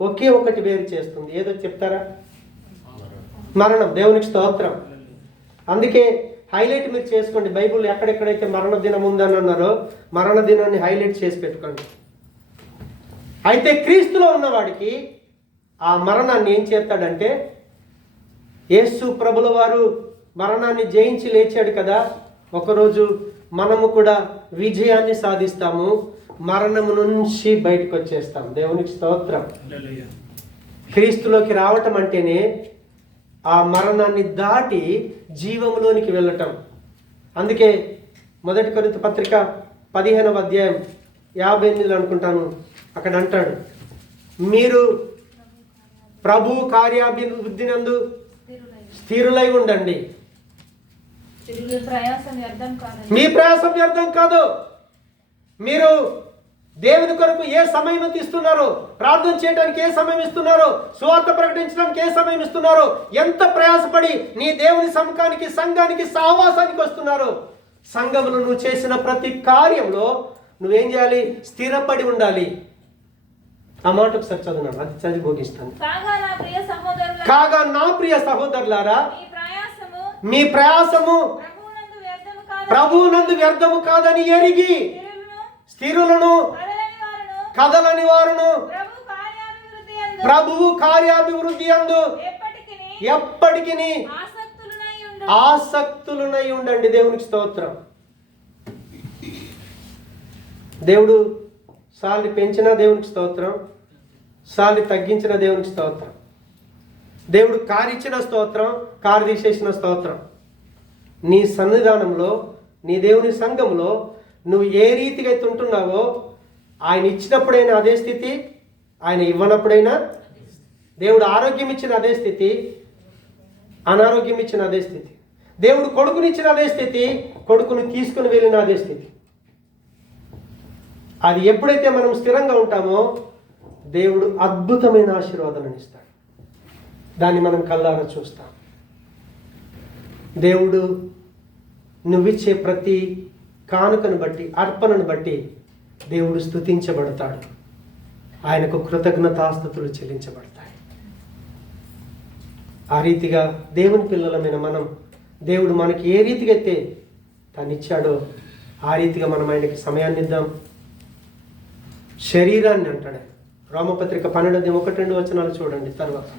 ఒకే ఒకటి వేరు చేస్తుంది. ఏదో చెప్తారా? మరణం. దేవునికి స్తోత్రం. అందుకే హైలైట్ మీరు చేసుకోండి. బైబుల్ ఎక్కడెక్కడైతే మరణ దినం ఉందని అన్నారో మరణ దినాన్ని హైలైట్ చేసి పెట్టుకోండి. అయితే క్రీస్తులో ఉన్నవాడికి ఆ మరణాన్ని ఏం చేస్తాడంటే, యేసు ప్రభుల వారు మరణాన్ని జయించి లేచాడు కదా, ఒకరోజు మనము కూడా విజయాన్ని సాధిస్తాము, మరణము నుంచి బయటకు వచ్చేస్తాం. దేవునికి స్తోత్రం. క్రీస్తులోకి రావటం అంటేనే ఆ మరణాన్ని దాటి జీవములోనికి వెళ్ళటం. అందుకే 1 కొరింథీ పత్రిక 15వ అధ్యాయం 58 అనుకుంటాను, అక్కడ అంటాడు, మీరు ప్రభు కార్యాభివృద్ధినందు స్థిరులై ఉండండి. మీ ప్రయాసం వ్యర్థం కాదు. మీరు దేవుని కొరకు ఏ సమయం ఇస్తున్నారో, ప్రార్థన చేయడానికి ఏ సమయం ఇస్తున్నారో, సువార్త ప్రకటించడానికి ఏ సమయం ఇస్తున్నారో, ఎంత ప్రయాసపడి నీ దేవుని సముఖానికి, సంఘానికి, సహవాసానికి వస్తున్నారో, సంఘములు నువ్వు చేసిన ప్రతి కార్యంలో నువ్వేం చేయాలి? స్థిరపడి ఉండాలి. ఆ మాట ఒకసారి చదువున్నాను, అది చదివి భోగిస్తాను. కాగా నా ప్రియ సహోదరులారా, మీ ప్రయాసము ప్రభువునందు వ్యర్థము కాదని ఎరిగి స్థిరులను, కదలని వారును ప్రభువు కార్యాభివృద్ధి అందు ఎప్పటికీ ఆసక్తులునై ఉండండి. దేవునికి స్తోత్రం. దేవుడు సాల్ని పెంచిన దేవునికి స్తోత్రం, సాల్ని తగ్గించిన దేవునికి స్తోత్రం. దేవుడు కారిచ్చిన స్తోత్రం, కారు తీసేసిన స్తోత్రం. నీ సన్నిధానంలో, నీ దేవుని సంఘంలో నువ్వు ఏ రీతిగా అయితే ఉంటున్నావో, ఆయన ఇచ్చినప్పుడైనా అదే స్థితి, ఆయన ఇవ్వనప్పుడైనా, దేవుడు ఆరోగ్యం ఇచ్చిన అదే స్థితి, అనారోగ్యం ఇచ్చిన అదే స్థితి, దేవుడు కొడుకునిచ్చిన అదే స్థితి, కొడుకుని తీసుకుని వెళ్ళిన అదే స్థితి. అది ఎప్పుడైతే మనం స్థిరంగా ఉంటామో దేవుడు అద్భుతమైన ఆశీర్వాదాలను ఇస్తాడు. దాన్ని మనం కళ్ళారా చూస్తాం. దేవుడు నువ్విచ్చే ప్రతి కానుకను బట్టి, అర్పణను బట్టి దేవుడు స్తుతించబడతాడు. ఆయనకు కృతజ్ఞతాస్తుతులు చెల్లించబడతాయి. ఆ రీతిగా దేవుని పిల్లలమైన మనం, దేవుడు మనకి ఏ రీతిగా అయితే తను ఇచ్చాడో ఆ రీతిగా మనం ఆయనకి సమయాన్ని ఇద్దాం. శరీరాన్ని అంటాడు రోమపత్రిక 12:1-2 చూడండి. తర్వాత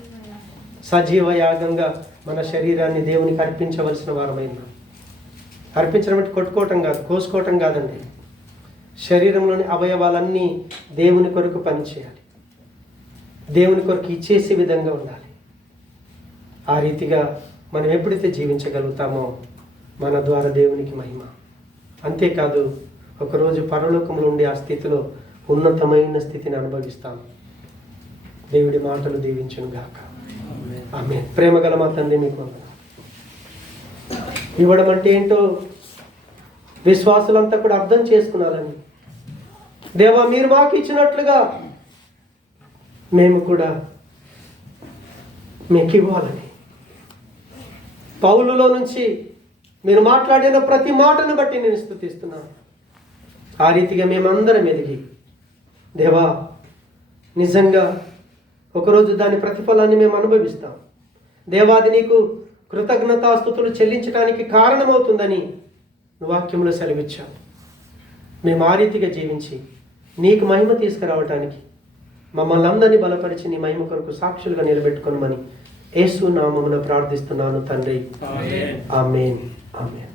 సజీవ యాగంగా మన శరీరాన్ని దేవునికి అర్పించవలసిన వారమైనా. అర్పించడం అంటే కొట్టుకోవటం కాదు, కోసుకోవటం కాదండి. శరీరంలోని అవయవాలన్నీ దేవుని కొరకు పనిచేయాలి, దేవుని కొరకు ఇచ్చేసే విధంగా ఉండాలి. ఆ రీతిగా మనం ఎప్పుడైతే జీవించగలుగుతామో మన ద్వారా దేవునికి మహిమ. అంతేకాదు ఒకరోజు పరలోకంలో ఉండే ఆ స్థితిలో ఉన్నతమైన స్థితిని అనుభవిస్తాము. దేవుడి మాటలు దీవించును గాక. ఆమేన్. ప్రేమ గల మా తండ్రి, మీకు ఇవ్వడం అంటే ఏంటో విశ్వాసులంతా కూడా అర్థం చేసుకున్నారని. దేవా, మీరు మాకు ఇచ్చినట్లుగా మేము కూడా మీకు ఇవ్వాలని. పౌలులో నుంచి మీరు మాట్లాడిన ప్రతి మాటను బట్టి నేను స్తుతిస్తున్నాను. ఆ రీతిగా మేమందరం ఎదిగి దేవా, నిజంగా ఒకరోజు దాని ప్రతిఫలాన్ని మేము అనుభవిస్తాం. దేవాది నీకు కృతజ్ఞతాస్తుతులు చెల్లించడానికి కారణమవుతుందని నువ్వు వాక్యంలో సెలవిచ్చావు. మేము ఆ రీతిగా జీవించి నీకు మహిమ తీసుకురావటానికి మమ్మల్ని అందరినీ బలపరిచి నీ మహిమ కొరకు సాక్షులుగా నిలబెట్టుకోమని యేసు నామమున ప్రార్థిస్తున్నాను తండ్రి. ఆమేన్. ఆమేన్.